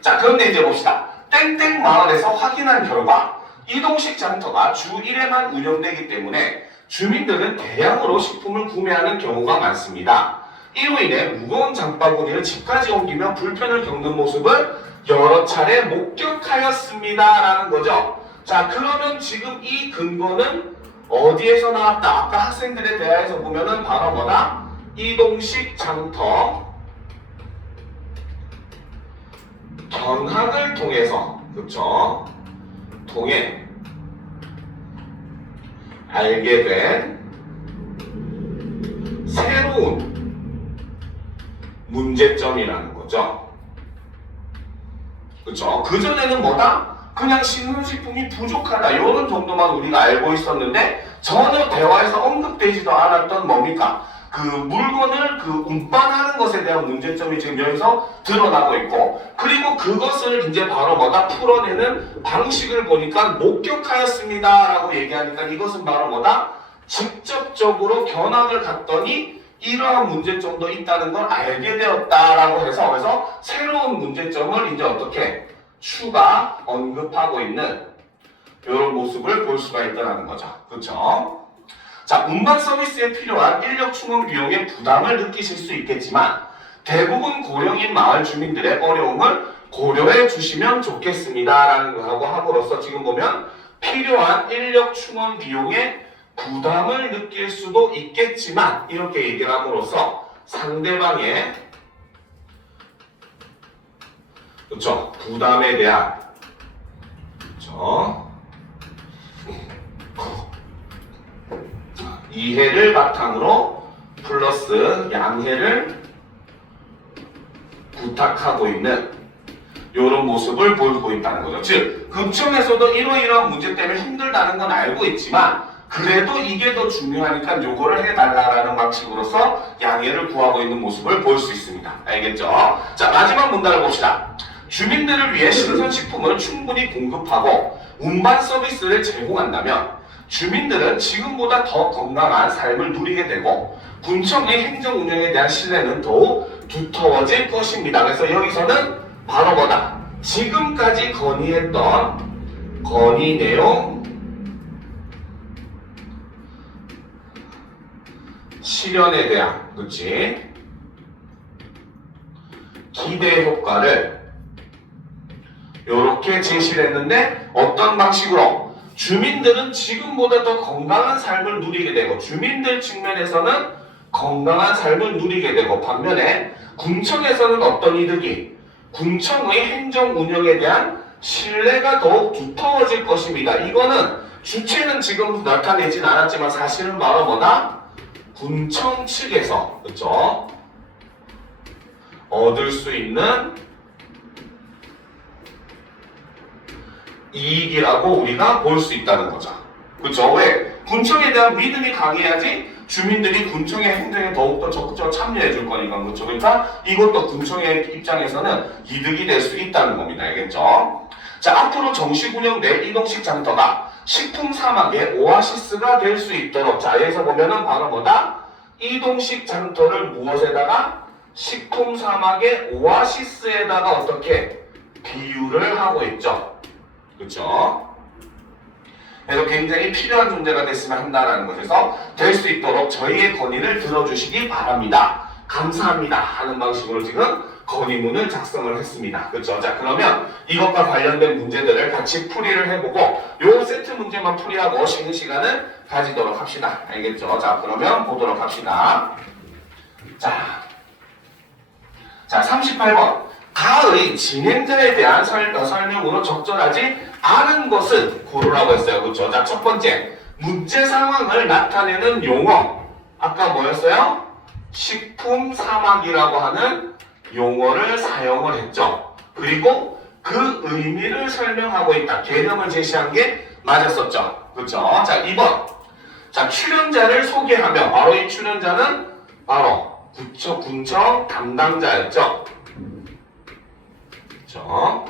자, 그런데 이제 봅시다. 땡땡 마을에서 확인한 결과 이동식 장터가 주 1회만 운영되기 때문에 주민들은 대량으로 식품을 구매하는 경우가 많습니다. 이로 인해 무거운 장바구니를 집까지 옮기며 불편을 겪는 모습을 여러 차례 목격하였습니다 라는 거죠. 자, 그러면 지금 이 근거는 어디에서 나왔다? 아까 학생들의 대화에서 보면은 바로 뭐다? 이동식 장터 견학을 통해서, 그쵸? 통해 알게 된 새로운 문제점이라는 거죠. 그쵸? 그전에는 뭐다? 그냥 신선식품이 부족하다 이런 정도만 우리가 알고 있었는데 전혀 대화에서 언급되지도 않았던 뭡니까? 그 물건을 운반하는 것에 대한 문제점이 지금 여기서 드러나고 있고, 그리고 그것을 이제 바로 뭐다? 풀어내는 방식을 보니까 목격하였습니다 라고 얘기하니까 이것은 바로 뭐다? 직접적으로 견학을 갔더니 이러한 문제점도 있다는 걸 알게 되었다라고 해서, 그래서 새로운 문제점을 이제 어떻게 추가 언급하고 있는 이런 모습을 볼 수가 있다는 거죠. 그렇죠? 자, 운반 서비스에 필요한 인력 충원 비용의 부담을 느끼실 수 있겠지만 대부분 고령인 마을 주민들의 어려움을 고려해 주시면 좋겠습니다 라는 거하고 함으로써 지금 보면 필요한 인력 충원 비용의 부담을 느낄 수도 있겠지만 이렇게 얘기를 함으로써 상대방의, 그렇죠? 부담에 대한, 그렇죠? 이해를 바탕으로 플러스 양해를 부탁하고 있는 이런 모습을 보이고 있다는 거죠. 즉, 금청에서도 이러이러한 문제 때문에 힘들다는 건 알고 있지만 그래도 이게 더 중요하니까 요거를 해달라라는 방식으로서 양해를 구하고 있는 모습을 볼 수 있습니다. 알겠죠? 자, 마지막 문단을 봅시다. 주민들을 위해 신선식품을 충분히 공급하고 운반 서비스를 제공한다면 주민들은 지금보다 더 건강한 삶을 누리게 되고 군청의 행정 운영에 대한 신뢰는 더욱 두터워질 것입니다. 그래서 여기서는 바로 뭐다? 지금까지 건의했던 건의 내용 실현에 대한, 그렇지? 기대 효과를 이렇게 제시를 했는데 어떤 방식으로? 주민들은 지금보다 더 건강한 삶을 누리게 되고 주민들 측면에서는 건강한 삶을 누리게 되고 반면에 군청에서는 어떤 이득이? 군청의 행정 운영에 대한 신뢰가 더욱 두터워질 것입니다. 이거는 주체는 지금 나타내진 않았지만 사실은 바로 뭐다? 군청 측에서, 그렇죠? 얻을 수 있는 이익이라고 우리가 볼 수 있다는 거죠. 그렇죠? 왜? 군청에 대한 믿음이 강해야지 주민들이 군청의 행정에 더욱더 적극적으로 참여해 줄 거니까. 그렇죠? 그러니까 이것도 군청의 입장에서는 이득이 될 수 있다는 겁니다. 알겠죠? 자, 앞으로 정식 운영될 이동식 장터가 식품 사막의 오아시스가 될 수 있도록, 자, 여기서 보면은 바로 뭐다? 이동식 장터를 무엇에다가? 식품 사막의 오아시스에다가 어떻게 비유를 하고 있죠. 그렇죠? 그래서 굉장히 필요한 존재가 됐으면 한다라는 것에서 될 수 있도록 저희의 건의를 들어주시기 바랍니다. 감사합니다 하는 방식으로 지금 건의문을 작성을 했습니다. 그렇죠? 자, 그러면 이것과 관련된 문제들을 같이 풀이를 해보고 요 세트 문제만 풀이하고 쉬는 시간을 가지도록 합시다. 알겠죠? 자, 그러면 보도록 합시다. 자, 38번. 가의 진행자에 대한 설명으로 적절하지 않은 것은 고르라고 했어요. 그렇죠? 자, 첫 번째. 문제 상황을 나타내는 용어. 아까 뭐였어요? 식품 사막이라고 하는 용어를 사용을 했죠. 그리고 그 의미를 설명하고 있다. 개념을 제시한 게 맞았었죠. 그렇죠? 자, 2번. 자, 출연자를 소개하며 바로 이 출연자는 바로 군청 담당자였죠. 그렇죠?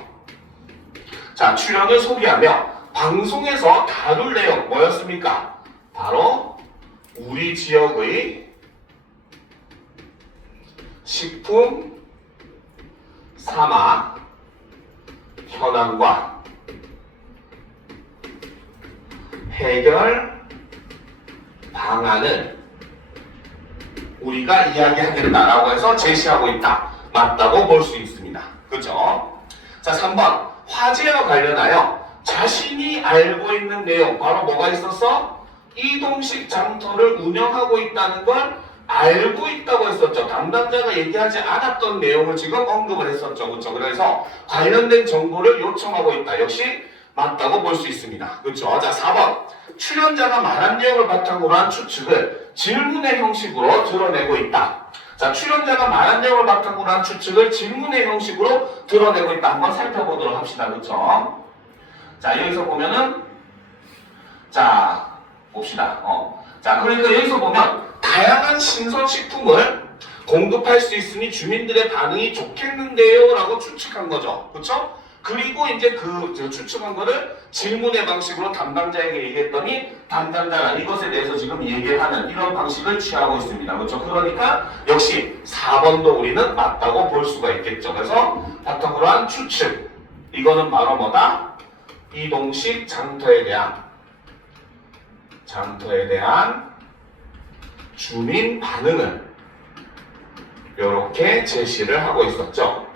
자, 출연을 소개하며 방송에서 다룰 내용 뭐였습니까? 바로 우리 지역의 식품 사막 현황과 해결 방안을 우리가 이야기하겠다라고 해서 제시하고 있다. 맞다고 볼 수 있습니다. 그렇죠? 자, 3번. 화재와 관련하여 자신이 알고 있는 내용, 바로 뭐가 있었어? 이동식 장터를 운영하고 있다는 걸 알고 있다고 했었죠. 담당자가 얘기하지 않았던 내용을 지금 언급을 했었죠. 그렇죠? 그래서 관련된 정보를 요청하고 있다. 역시 맞다고 볼 수 있습니다. 그렇죠? 자, 4번. 출연자가 말한 내용을 바탕으로 한 추측을 질문의 형식으로 드러내고 있다. 자, 출연자가 말한 내용을 바탕으로 한 추측을 질문의 형식으로 드러내고 있다. 한번 살펴보도록 합시다. 그렇죠? 자, 여기서 보면은, 자, 봅시다. 자, 그러니까 여기서 보면 다양한 신선식품을 공급할 수 있으니 주민들의 반응이 좋겠는데요 라고 추측한 거죠. 그렇죠? 그리고 이제 그 추측한 거를 질문의 방식으로 담당자에게 얘기했더니 담당자가 이것에 대해서 지금 얘기를 하는 이런 방식을 취하고 있습니다. 그렇죠? 그러니까 역시 4번도 우리는 맞다고 볼 수가 있겠죠. 그래서 바탕으로 한 추측. 이거는 바로 뭐다? 이동식 장터에 대한 주민 반응을 이렇게 제시를 하고 있었죠.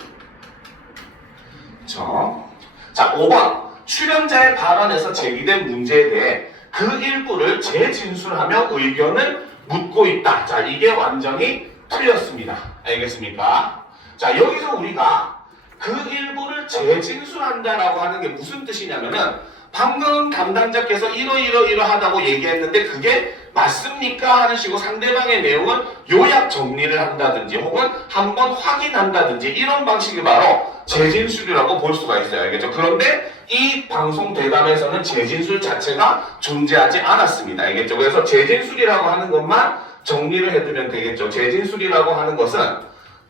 그렇죠? 자, 5번. 출연자의 발언에서 제기된 문제에 대해 그 일부를 재진술하며 의견을 묻고 있다. 자, 이게 완전히 틀렸습니다. 알겠습니까? 자, 여기서 우리가 그 일부를 재진술한다라고 하는 게 무슨 뜻이냐면은 방금 담당자께서 이러이러이러하다고 얘기했는데 그게 맞습니까? 하는 식으로 상대방의 내용을 요약 정리를 한다든지 혹은 한번 확인한다든지 이런 방식이 바로 재진술이라고 볼 수가 있어요. 알겠죠? 그런데 이 방송 대담에서는 재진술 자체가 존재하지 않았습니다. 알겠죠? 그래서 재진술이라고 하는 것만 정리를 해두면 되겠죠. 재진술이라고 하는 것은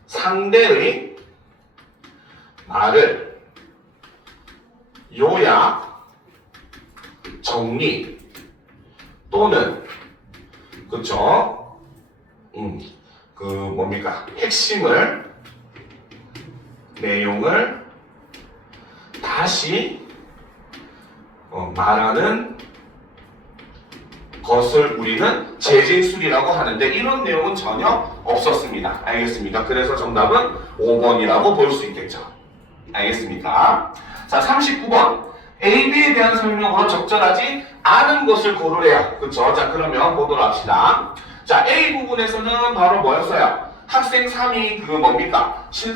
상대의 말을 요약, 정리 또는 그쵸? 핵심을 내용을 다시 말하는 것을 우리는 재진술이라고 하는데 이런 내용은 전혀 없었습니다. 알겠습니까? 그래서 정답은 5번이라고 볼 수 있겠죠. 알겠습니까? 자, 39번. A, B에 대한 설명으로 적절하지 않은 것을 고르래요. 그쵸? 자, 그러면 보도록 합시다. 자, A 부분에서는 바로 뭐였어요? 학생 3이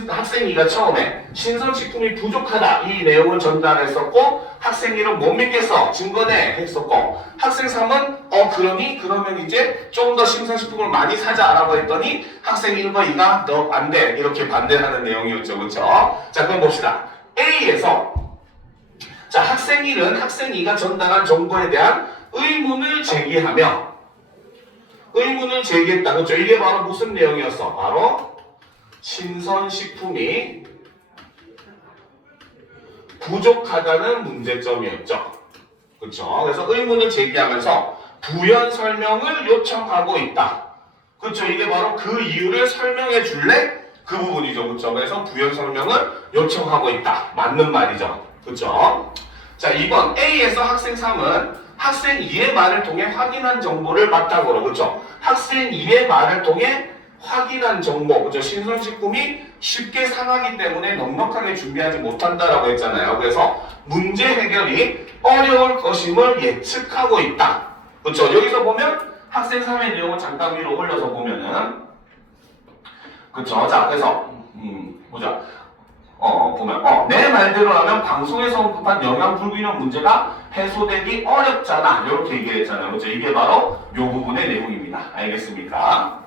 학생 2가 처음에 신선식품이 부족하다 이 내용을 전달했었고 학생 1은 못 믿겠어 증거내 했었고 학생 3은 그러면 이제 좀 더 신선식품을 많이 사자라고 했더니 학생 1과 2가 너 안 돼 이렇게 반대하는 내용이었죠. 그쵸? 자, 그럼 봅시다. A에서 자, 학생 1은 학생 2가 전달한 정보에 대한 의문을 제기하며 의문을 제기했다. 그렇죠? 이게 바로 무슨 내용이었어? 바로 신선식품이 부족하다는 문제점이었죠. 그렇죠? 그래서 의문을 제기하면서 부연 설명을 요청하고 있다. 그렇죠? 이게 바로 그 이유를 설명해 줄래? 그 부분이죠. 그렇죠? 그래서 부연 설명을 요청하고 있다. 맞는 말이죠. 그렇죠? 자, 2번 A에서 학생 3은 학생 2의 말을 통해 확인한 정보를 바탕으로 그렇죠? 학생 2의 말을 통해 확인한 정보 그렇죠? 신선식품이 쉽게 상하기 때문에 넉넉하게 준비하지 못한다라고 했잖아요. 그래서 문제 해결이 어려울 것임을 예측하고 있다. 그렇죠? 여기서 보면 학생 3의 내용을 잠깐 위로 올려서 보면은 그렇죠? 자, 그래서 보자. 보면 내 말대로 하면 방송에서 언급한 영양 불균형 문제가 해소되기 어렵잖아 이렇게 얘기했잖아요. 그렇죠? 이게 바로 이 부분의 내용입니다. 알겠습니까?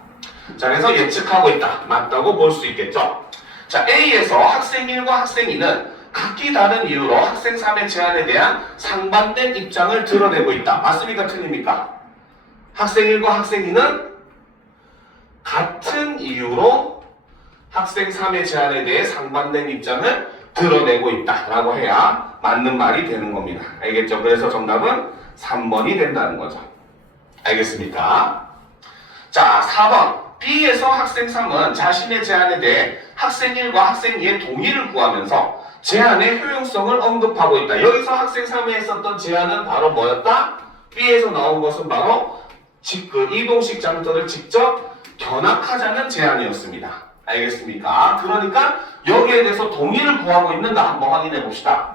자, 그래서 예측하고 있다. 맞다고 볼 수 있겠죠. 자, A에서 학생 1과 학생 2는 각기 다른 이유로 학생 3의 제안에 대한 상반된 입장을 드러내고 있다. 맞습니까? 틀립니까? 학생 1과 학생 2는 같은 이유로 학생 3의 제안에 대해 상반된 입장을 드러내고 있다라고 해야 맞는 말이 되는 겁니다. 알겠죠? 그래서 정답은 3번이 된다는 거죠. 알겠습니까? 자, 4번 B에서 학생 3은 자신의 제안에 대해 학생 1과 학생 2의 동의를 구하면서 제안의 효용성을 언급하고 있다. 여기서 학생 3이 했었던 제안은 바로 뭐였다? B에서 나온 것은 바로 이동식 장터를 직접 견학하자는 제안이었습니다. 알겠습니까? 그러니까 여기에 대해서 동의를 구하고 있는가 한번 확인해 봅시다.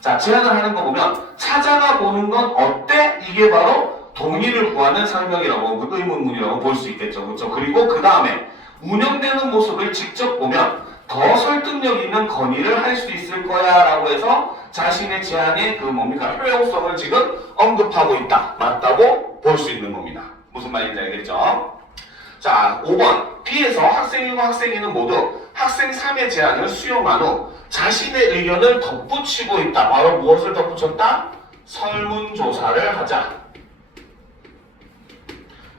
자, 제안을 하는 거 보면 찾아가 보는 건 어때? 이게 바로 동의를 구하는 설명이라고 의문문이라고 볼 수 있겠죠. 그렇죠? 그리고 그 다음에 운영되는 모습을 직접 보면 더 설득력 있는 건의를 할 수 있을 거야 라고 해서 자신의 제안의 효용성을 지금 언급하고 있다. 맞다고 볼 수 있는 겁니다. 무슨 말인지 알겠죠? 자, 5번 B에서 학생 1과 학생 2는 모두 학생 3의 제안을 수용한 후 자신의 의견을 덧붙이고 있다. 바로 무엇을 덧붙였다? 설문조사를 하자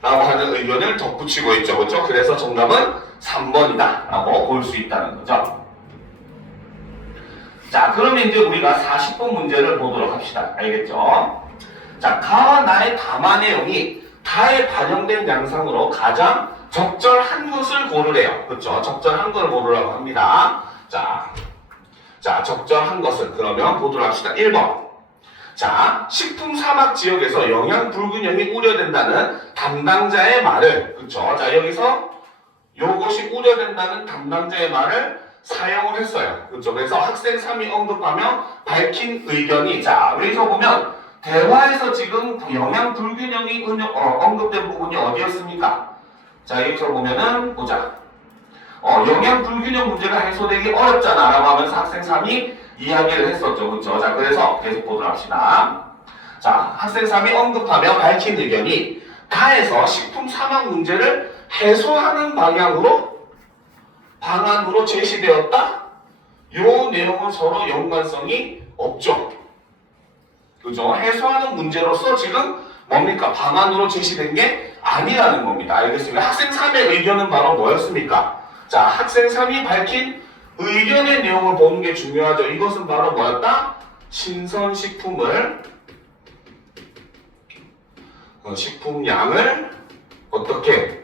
라고 하는 의견을 덧붙이고 있죠. 그렇죠? 그래서 정답은 3번이다 라고 볼 수 있다는 거죠. 자, 그러면 이제 우리가 40번 문제를 보도록 합시다. 알겠죠? 자, 가와 나의 담화 내용이 다에 반영된 양상으로 가장 적절한 것을 고르래요. 그렇죠? 적절한 걸 고르라고 합니다. 자, 적절한 것은 그러면 보도록 합시다. 1번. 자, 식품 사막 지역에서 영양 불균형이 우려된다는 담당자의 말을 그렇죠? 자, 여기서 요것이 우려된다는 담당자의 말을 사용을 했어요. 그렇죠? 그래서 학생 3이 언급하며 밝힌 의견이 자, 여기서 보면 대화에서 지금 영양 불균형이 언급된 부분이 어디였습니까? 자, 여기서 보면은 보자. 영양 불균형 문제가 해소되기 어렵잖아 라고 하면서 학생 3이 이야기를 했었죠. 그렇죠? 자, 그래서 계속 보도록 합시다. 자, 학생 3이 언급하며 밝힌 의견이 다해서 식품 사망 문제를 해소하는 방안으로 제시되었다. 요 내용은 서로 연관성이 없죠. 그죠? 해소하는 문제로서 지금 뭡니까? 방안으로 제시된 게 아니라는 겁니다. 알겠습니까? 학생 3의 의견은 바로 뭐였습니까? 자, 학생 3이 밝힌 의견의 내용을 보는 게 중요하죠. 이것은 바로 뭐였다? 신선식품을 식품량을 어떻게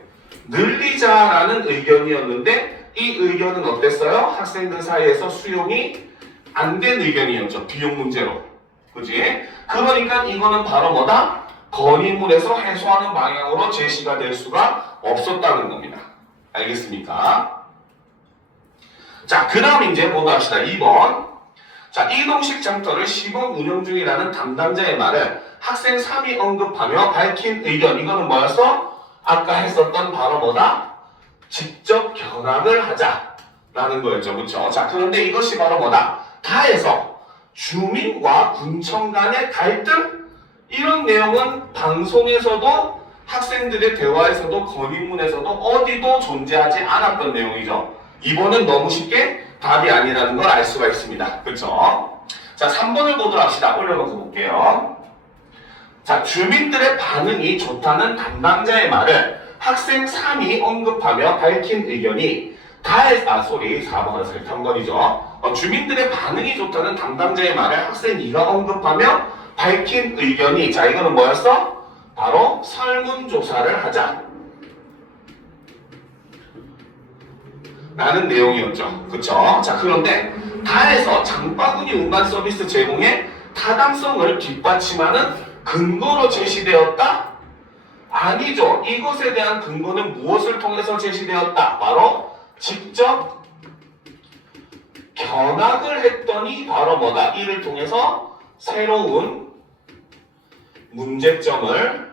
늘리자라는 의견이었는데 이 의견은 어땠어요? 학생들 사이에서 수용이 안 된 의견이었죠. 비용 문제로. 그지? 그러니까 이거는 바로 뭐다? 건의문에서 해소하는 방향으로 제시가 될 수가 없었다는 겁니다. 알겠습니까? 자, 그 다음 이제 보도록 합시다. 2번. 자, 이동식 장터를 시범 운영 중이라는 담당자의 말을 학생 3이 언급하며 밝힌 의견. 이거는 뭐였어? 아까 했었던 바로 뭐다? 직접 견학을 하자라는 거였죠. 그렇죠? 자, 그런데 이것이 바로 뭐다? 다해서 주민과 군청 간의 갈등? 이런 내용은 방송에서도 학생들의 대화에서도 건의문에서도 어디도 존재하지 않았던 내용이죠. 이번은 너무 쉽게 답이 아니라는 걸 알 수가 있습니다. 그렇죠? 자, 3번을 보도록 합시다. 올려놓고 볼게요. 자, 주민들의 반응이 좋다는 담당자의 말을 학생 3이 언급하며 밝힌 의견이 4번은 설탕번이죠. 주민들의 반응이 좋다는 담당자의 말을 학생 2가 언급하며 밝힌 의견이, 자, 이거는 뭐였어? 바로 설문조사를 하자 라는 내용이었죠. 그쵸? 자, 그런데 다해서 장바구니 운반 서비스 제공의 타당성을 뒷받침하는 근거로 제시되었다? 아니죠. 이것에 대한 근거는 무엇을 통해서 제시되었다? 바로 직접 견학을 했더니 바로 뭐다? 이를 통해서 새로운 문제점을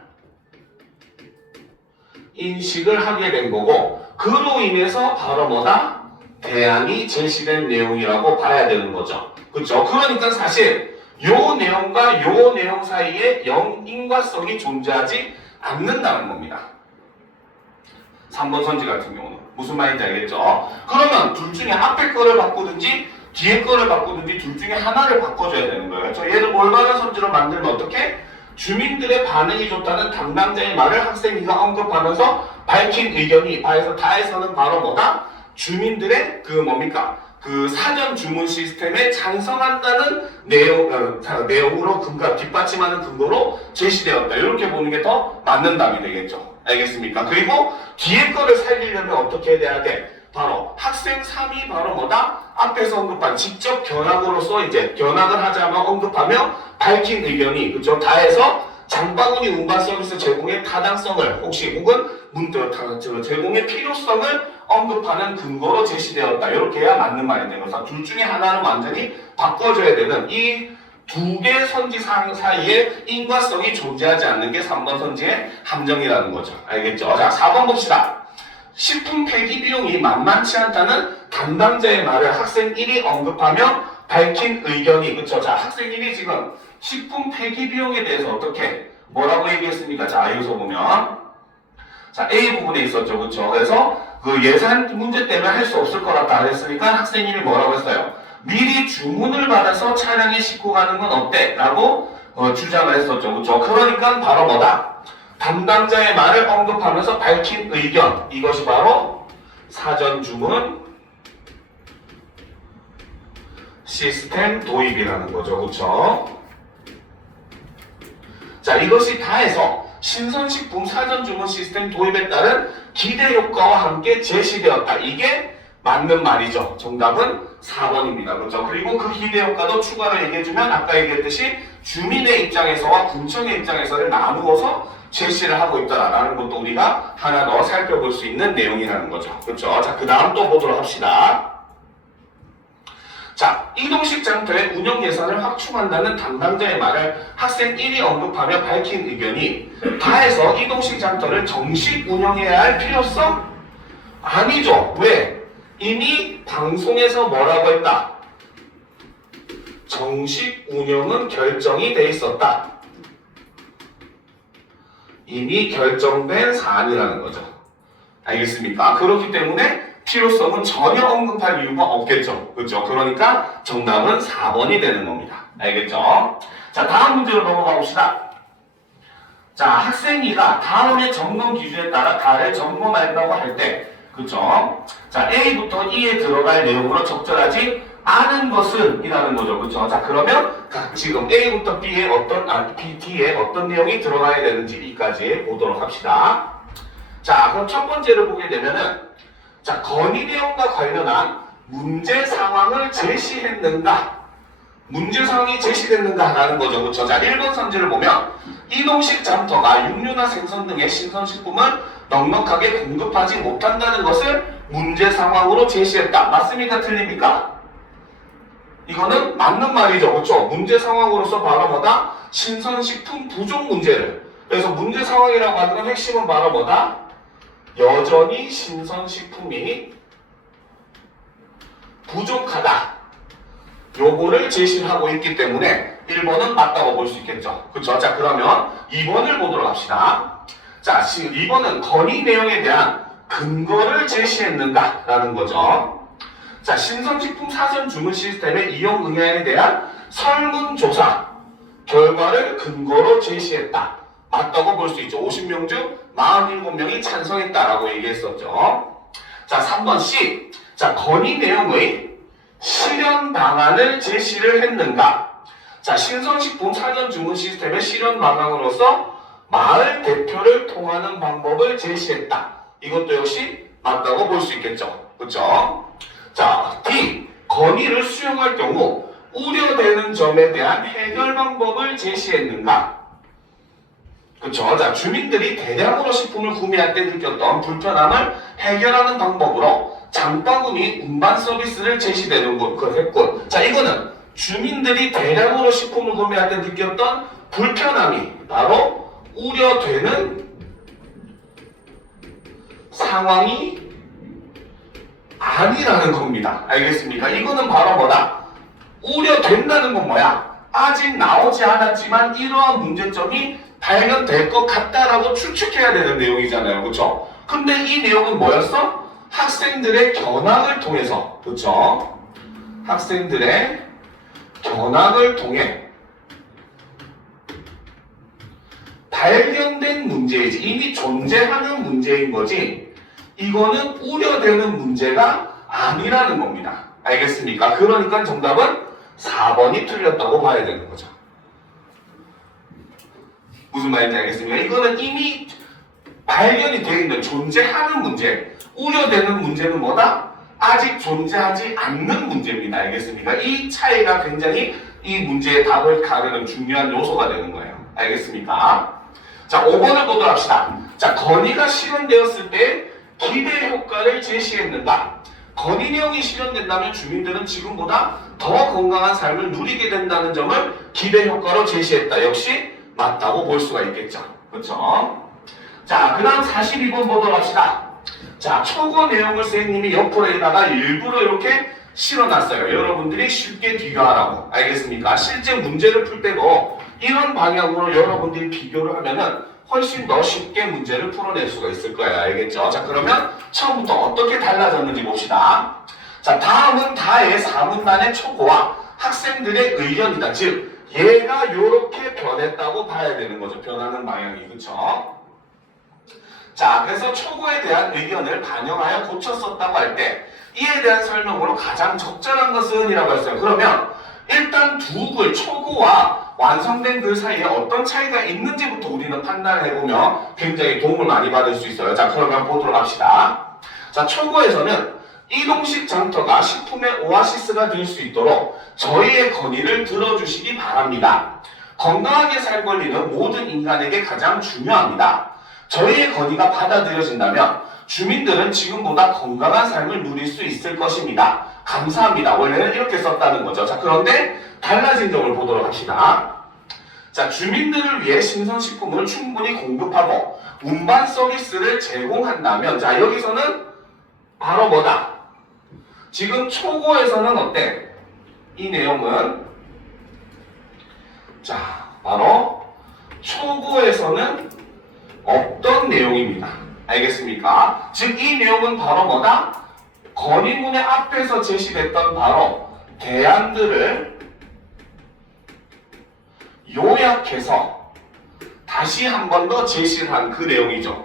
인식을 하게 된 거고, 그로 인해서 바로 뭐다? 대안이 제시된 내용이라고 봐야 되는 거죠. 그렇죠? 그러니까 사실 요 내용과 요 내용 사이에 인과성이 존재하지 않는다는 겁니다. 3번 선지 같은 경우는 무슨 말인지 알겠죠? 그러면 둘 중에 앞에 거를 바꾸든지 뒤에 거를 바꾸든지 둘 중에 하나를 바꿔줘야 되는 거예요. 그렇죠? 얘를 올바른 선지로 만들면 어떻게? 주민들의 반응이 좋다는 담당자의 말을 학생 2가 언급하면서 밝힌 의견이 다해서는 바로 뭐다? 주민들의 그 사전 주문 시스템에 찬성한다는 내용으로 뒷받침하는 근거로 제시되었다. 이렇게 보는 게 더 맞는 답이 되겠죠. 알겠습니까? 그리고 뒤에 거를 살리려면 어떻게 해야 돼? 바로 학생 3이 바로 뭐다? 앞에서 언급한 직접 견학으로서 이제 견학을 하자며 언급하며 밝힌 의견이, 그죠? 다해서 장바구니 운반 서비스 제공의 타당성을 혹은 제공의 필요성을 언급하는 근거로 제시되었다. 이렇게 해야 맞는 말이 되는 거죠. 둘 중에 하나는 완전히 바꿔줘야 되는 이 두 개 선지 사이에 인과성이 존재하지 않는 게 3번 선지의 함정이라는 거죠. 알겠죠? 자, 4번 봅시다. 식품 폐기 비용이 만만치 않다는 담당자의 말을 학생 1이 언급하며 밝힌 의견이, 그쵸? 자, 학생 1이 지금 식품 폐기 비용에 대해서 어떻게 뭐라고 얘기했습니까? 자, 여기서 보면 자, A 부분에 있었죠. 그쵸? 그래서 그 예산 문제 때문에 할 수 없을 거라고 했으니까 학생 1이 뭐라고 했어요? 미리 주문을 받아서 차량에 싣고 가는 건 어때? 라고 주장을 했었죠. 그쵸? 그러니까 바로 뭐다? 담당자의 말을 언급하면서 밝힌 의견, 이것이 바로 사전 주문 시스템 도입이라는 거죠. 그렇죠? 자, 이것이 다해서 신선식품 사전 주문 시스템 도입에 따른 기대 효과와 함께 제시되었다. 이게 맞는 말이죠. 정답은 4번입니다. 그렇죠? 그리고 그 기대 효과도 추가로 얘기해주면 아까 얘기했듯이 주민의 입장에서와 군청의 입장에서를 나누어서 제시를 하고 있다라는 것도 우리가 하나 더 살펴볼 수 있는 내용이라는 거죠. 그렇죠? 자, 그 다음 또 보도록 합시다. 자, 이동식 장터의 운영 예산을 확충한다는 담당자의 말을 학생 1이 언급하며 밝힌 의견이 다해서 이동식 장터를 정식 운영해야 할 필요성? 아니죠. 왜? 이미 방송에서 뭐라고 했다? 정식 운영은 결정이 돼 있었다. 이미 결정된 사안이라는 거죠. 알겠습니까? 그렇기 때문에 필요성은 전혀 언급할 이유가 없겠죠. 그렇죠? 그러니까 정답은 4번이 되는 겁니다. 알겠죠? 자, 다음 문제로 넘어가 봅시다. 자, 학생이가 다음의 점검 기준에 따라 달을 점검한다고 할 때, 그쵸? 자, A부터 E에 들어갈 내용으로 적절하지 않은 것은 이라는 거죠. 그쵸? 자, 그러면 지금 A부터 B에 D에 어떤 내용이 들어가야 되는지 B까지 보도록 합시다. 자, 그럼 첫 번째를 보게 되면은, 자, 건의 내용과 관련한 문제 상황을 제시했는가? 문제 상황이 제시됐는가라는 거죠. 그쵸? 자, 1번 선지를 보면 이동식 잠터가 육류나 생선 등의 신선식품을 넉넉하게 공급하지 못한다는 것을 문제 상황으로 제시했다. 맞습니까? 틀립니까? 이거는 맞는 말이죠. 그렇죠? 문제 상황으로서 바로 뭐다? 신선식품 부족 문제를. 그래서 문제 상황이라고 하는 건 핵심은 바로 뭐다? 여전히 신선식품이 부족하다. 요거를 제시를 하고 있기 때문에 1번은 맞다고 볼 수 있겠죠. 그렇죠? 자, 그러면 2번을 보도록 합시다. 자, 2번은 건의 내용에 대한 근거를 제시했는가? 라는 거죠. 자, 신선식품 사전 주문 시스템의 이용 의향에 대한 설문조사 결과를 근거로 제시했다. 맞다고 볼 수 있죠. 50명 중 47명이 찬성했다라고 얘기했었죠. 자, 3번 C. 자, 건의 내용의 실현 방안을 제시를 했는가? 자, 신선식품 사전 주문 시스템의 실현 방안으로서 마을 대표를 통하는 방법을 제시했다. 이것도 역시 맞다고 볼 수 있겠죠. 그렇죠? 자, D. 건의를 수용할 경우 우려되는 점에 대한 해결 방법을 제시했는가? 그렇죠? 자, 주민들이 대량으로 식품을 구매할 때 느꼈던 불편함을 해결하는 방법으로 장바구니 운반 서비스를 제시되는 그 했군. 자, 이거는 주민들이 대량으로 식품을 구매할 때 느꼈던 불편함이 바로 우려되는 상황이 아니라는 겁니다. 알겠습니까? 이거는 바로 뭐다? 우려된다는 건 뭐야? 아직 나오지 않았지만 이러한 문제점이 발견될 것 같다라고 추측해야 되는 내용이잖아요. 그렇죠? 근데 이 내용은 뭐였어? 학생들의 견학을 통해서, 그렇죠? 학생들의 견학을 통해 발견된 문제이지, 이미 존재하는 문제인 거지, 이거는 우려되는 문제가 아니라는 겁니다. 알겠습니까? 그러니까 정답은 4번이 틀렸다고 봐야 되는 거죠. 무슨 말인지 알겠습니까? 이거는 이미 발견이 되어 있는 존재하는 문제, 우려되는 문제는 뭐다? 아직 존재하지 않는 문제입니다. 알겠습니까? 이 차이가 굉장히 이 문제의 답을 가르는 중요한 요소가 되는 거예요. 알겠습니까? 자, 5번을 보도록 합시다. 자, 건의가 실현되었을 때 기대 효과를 제시했는가? 건의 내용이 실현된다면 주민들은 지금보다 더 건강한 삶을 누리게 된다는 점을 기대 효과로 제시했다. 역시 맞다고 볼 수가 있겠죠. 그렇죠? 자, 그 다음 42번 보도록 합시다. 자, 초고 내용을 선생님이 옆으로에다가 일부러 이렇게 실어놨어요. 여러분들이 쉽게 비교하라고. 알겠습니까? 실제 문제를 풀 때도 이런 방향으로 여러분들이 비교를 하면은 훨씬 더 쉽게 문제를 풀어낼 수가 있을 거예요. 알겠죠? 자, 그러면 처음부터 어떻게 달라졌는지 봅시다. 자, 다음은 다의 사문단의 초고와 학생들의 의견이다. 즉, 얘가 요렇게 변했다고 봐야 되는 거죠. 변하는 방향이. 그쵸? 자, 그래서 초고에 대한 의견을 반영하여 고쳤었다고 할 때 이에 대한 설명으로 가장 적절한 것은 이라고 했어요. 그러면 일단 두 글, 초고와 완성된 글 사이에 어떤 차이가 있는지부터 우리는 판단을 해보면 굉장히 도움을 많이 받을 수 있어요. 자, 그러면 보도록 합시다. 자, 초고에서는 이동식 장터가 식품의 오아시스가 될 수 있도록 저희의 건의를 들어주시기 바랍니다. 건강하게 살 권리는 모든 인간에게 가장 중요합니다. 저희의 건의가 받아들여진다면 주민들은 지금보다 건강한 삶을 누릴 수 있을 것입니다. 감사합니다. 원래는 이렇게 썼다는 거죠. 자, 그런데 달라진 점을 보도록 합시다. 자, 주민들을 위해 신선식품을 충분히 공급하고 운반 서비스를 제공한다면, 자, 여기서는 바로 뭐다? 지금 초고에서는 어때? 이 내용은, 자, 바로 초고에서는 없던 내용입니다. 알겠습니까? 즉 이 내용은 바로 뭐다? 건의문의 앞에서 제시됐던 바로 대안들을 요약해서 다시 한 번 더 제시를 한 그 내용이죠.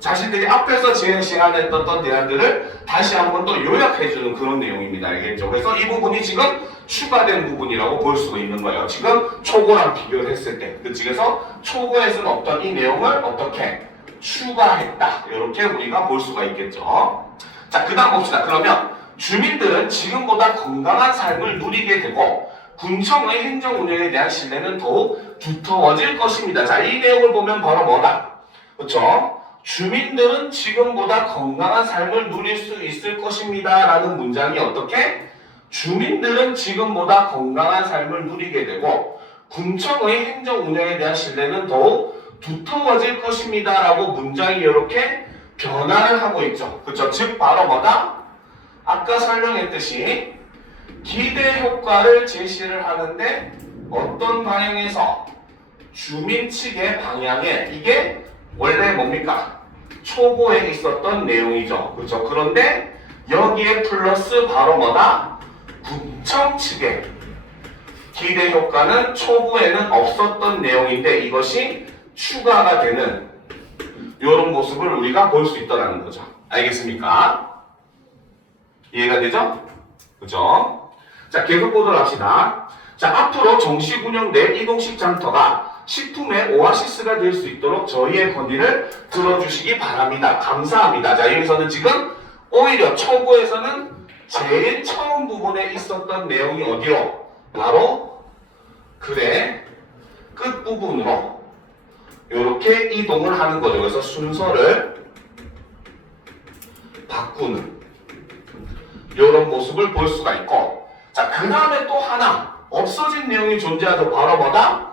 자신들이 앞에서 제시하던 대안들을 다시 한 번 더 요약해주는 그런 내용입니다. 알겠죠? 그래서 이 부분이 지금 추가된 부분이라고 볼 수가 있는 거예요. 지금 초고랑 비교를 했을 때. 그래서 초고에서는 없던 이 내용을 어떻게 추가했다. 이렇게 우리가 볼 수가 있겠죠. 자, 그 다음 봅시다. 그러면 주민들은 지금보다 건강한 삶을 누리게 되고 군청의 행정 운영에 대한 신뢰는 더욱 두터워질 것입니다. 자, 이 내용을 보면 바로 뭐다? 그렇죠? 주민들은 지금보다 건강한 삶을 누릴 수 있을 것입니다. 라는 문장이 어떻게? 주민들은 지금보다 건강한 삶을 누리게 되고 군청의 행정 운영에 대한 신뢰는 더욱 두터워질 것입니다. 라고 문장이 이렇게 변화를 하고 있죠. 그렇죠? 즉 바로 뭐다? 아까 설명했듯이 기대 효과를 제시를 하는데 어떤 방향에서? 주민 측의 방향에 이게 원래 뭡니까? 초고에 있었던 내용이죠. 그렇죠? 그런데 여기에 플러스 바로 뭐다? 군청 측의 기대 효과는 초고에는 없었던 내용인데 이것이 추가가 되는 이런 모습을 우리가 볼 수 있다는 거죠. 알겠습니까? 이해가 되죠? 그죠? 자, 계속 보도록 합시다. 자, 앞으로 정식 운영 내 이동식 장터가 식품의 오아시스가 될 수 있도록 저희의 건의를 들어주시기 바랍니다. 감사합니다. 자, 여기서는 지금 오히려 초고에서는 제일 처음 부분에 있었던 내용이 어디로? 바로 글의 끝부분으로 이렇게 이동을 하는 거죠. 그래서 순서를 바꾸는 이런 모습을 볼 수가 있고, 자, 그 다음에 또 하나 없어진 내용이 존재하죠. 바로 뭐다?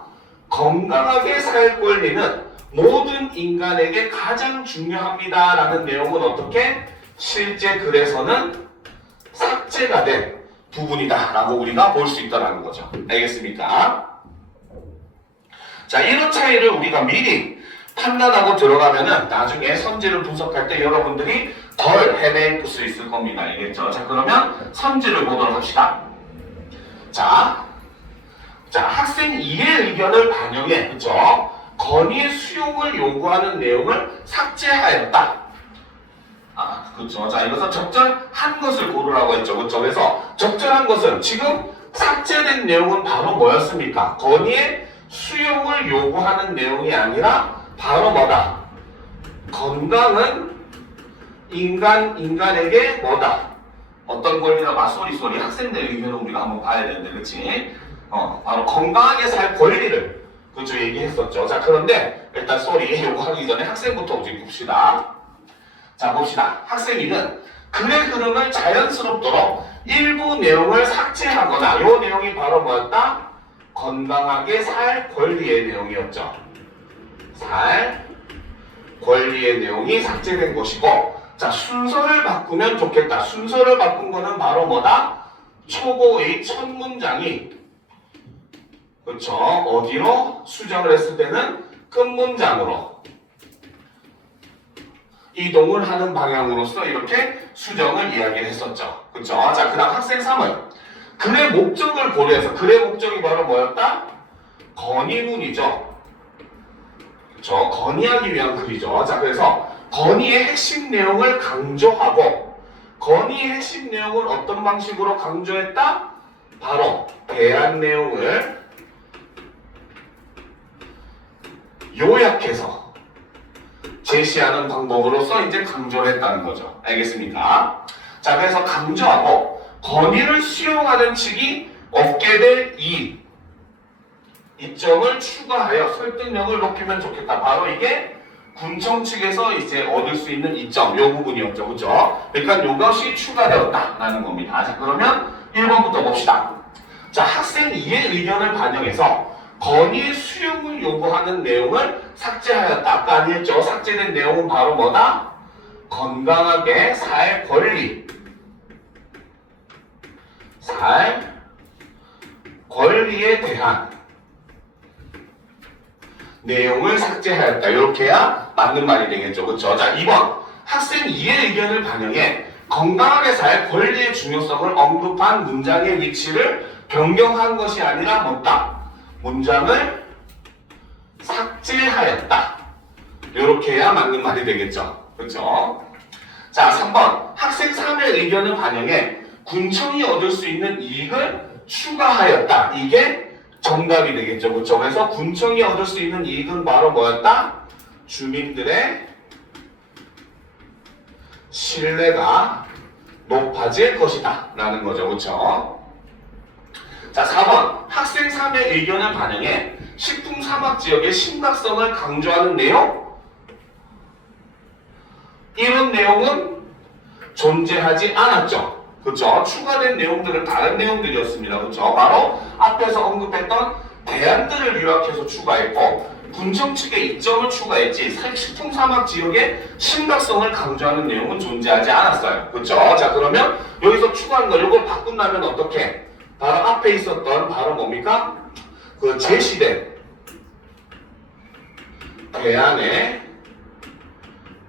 건강하게 살 권리는 모든 인간에게 가장 중요합니다. 라는 내용은 어떻게? 실제 글에서는 삭제가 된 부분이다. 라고 우리가 볼 수 있다는 거죠. 알겠습니까? 자, 이런 차이를 우리가 미리 판단하고 들어가면은 나중에 선지를 분석할 때 여러분들이 덜 헤매일 수 있을 겁니다. 알겠죠? 자, 그러면 선지를 보도록 합시다. 자, 학생 이해 의견을 반영해, 그쵸? 건의 수용을 요구하는 내용을 삭제하였다. 그렇죠. 자, 이것은 적절한 것을 고르라고 했죠. 그렇죠. 그래서 적절한 것은 지금 삭제된 내용은 바로 뭐였습니까? 건의의 수용을 요구하는 내용이 아니라 바로 뭐다? 건강은 인간에게 뭐다? 어떤 권리나 소리 학생들의 의견을 우리가 한번 봐야 되는데, 그렇지? 바로 건강하게 살 권리를 그렇죠 얘기했었죠. 자, 그런데 일단 소리 요구하기 전에 학생부터 우리 봅시다. 자, 봅시다. 학생이는 글의 흐름을 자연스럽도록 일부 내용을 삭제하거나 이 내용이 바로 뭐였다? 건강하게 살 권리의 내용이었죠. 살 권리의 내용이 삭제된 것이고, 자, 순서를 바꾸면 좋겠다. 순서를 바꾼 거는 바로 뭐다? 초고의 첫 문장이 그렇죠. 어디로 수정을 했을 때는 끝 문장으로 이동을 하는 방향으로서 이렇게 수정을 이야기를 했었죠. 그렇죠? 자, 그 다음 학생 3은 글의 목적을 고려해서 글의 목적이 바로 뭐였다? 건의문이죠. 그렇죠? 건의하기 위한 글이죠. 자, 그래서 건의의 핵심 내용을 강조하고 건의의 핵심 내용을 어떤 방식으로 강조했다? 바로 대안 내용을 요약해서 제시하는 방법으로서 이제 강조를 했다는 거죠. 알겠습니까? 자, 그래서 강조하고 건의를 수용하는 측이 얻게 될 이점을 추가하여 설득력을 높이면 좋겠다. 바로 이게 군청 측에서 이제 얻을 수 있는 이점, 요 부분이었죠. 그죠? 그러니까 이것이 추가되었다라는 겁니다. 자, 그러면 1번부터 봅시다. 자, 학생 이해 의견을 반영해서 건의 수용을 요구하는 내용을 삭제하였다. 아까 아니었죠? 삭제된 내용은 바로 뭐다? 건강하게 살 권리. 살 권리에 대한 내용을 삭제하였다. 이렇게 해야 맞는 말이 되겠죠. 그렇죠? 자, 2번. 학생 이의 의견을 반영해 건강하게 살 권리의 중요성을 언급한 문장의 위치를 변경한 것이 아니라 뭐다? 문장을 삭제하였다. 이렇게 해야 맞는 말이 되겠죠. 그렇죠? 자, 3번. 학생 3의 의견을 반영해 군청이 얻을 수 있는 이익을 추가하였다. 이게 정답이 되겠죠. 그렇죠? 그래서 군청이 얻을 수 있는 이익은 바로 뭐였다? 주민들의 신뢰가 높아질 것이다. 라는 거죠. 그렇죠? 자, 4번. 학생 3의 의견을 반영해 식품 사막 지역의 심각성을 강조하는 내용? 이런 내용은 존재하지 않았죠. 그렇죠? 추가된 내용들은 다른 내용들이었습니다. 그렇죠? 바로 앞에서 언급했던 대안들을 요약해서 추가했고 군청 측의 이점을 추가했지 식품 사막 지역의 심각성을 강조하는 내용은 존재하지 않았어요. 그렇죠? 자, 그러면 여기서 추가한 거 이걸 바꾼다면 어떻게? 바로 앞에 있었던 바로 뭡니까? 그 제시된 대안의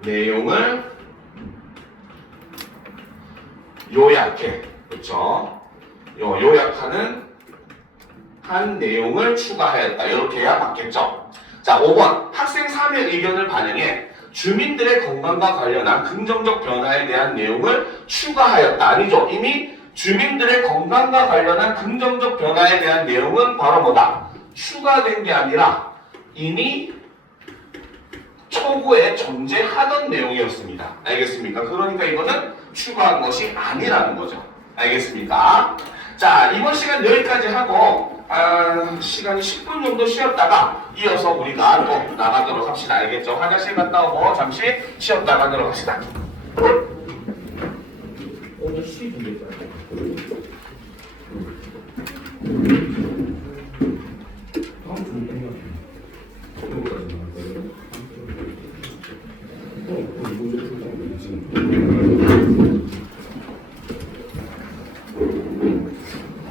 내용을 요약해. 그렇죠? 요약하는 한 내용을 추가하였다. 이렇게 해야 맞겠죠? 자, 5번. 학생 3의 의견을 반영해 주민들의 건강과 관련한 긍정적 변화에 대한 내용을 추가하였다. 아니죠? 이미 주민들의 건강과 관련한 긍정적 변화에 대한 내용은 바로 뭐다? 추가된 게 아니라 이미 초고에 존재하던 내용이었습니다. 알겠습니까? 그러니까 이거는 추가한 것이 아니라는 거죠. 알겠습니까? 자, 이번 시간 여기까지 하고 시간이 10분 정도 쉬었다가 이어서 우리가 또 나가도록 합시다. 알겠죠? 화장실 갔다 오고 잠시 쉬었다 가도록 합시다. 오늘 수입 문제잖아요.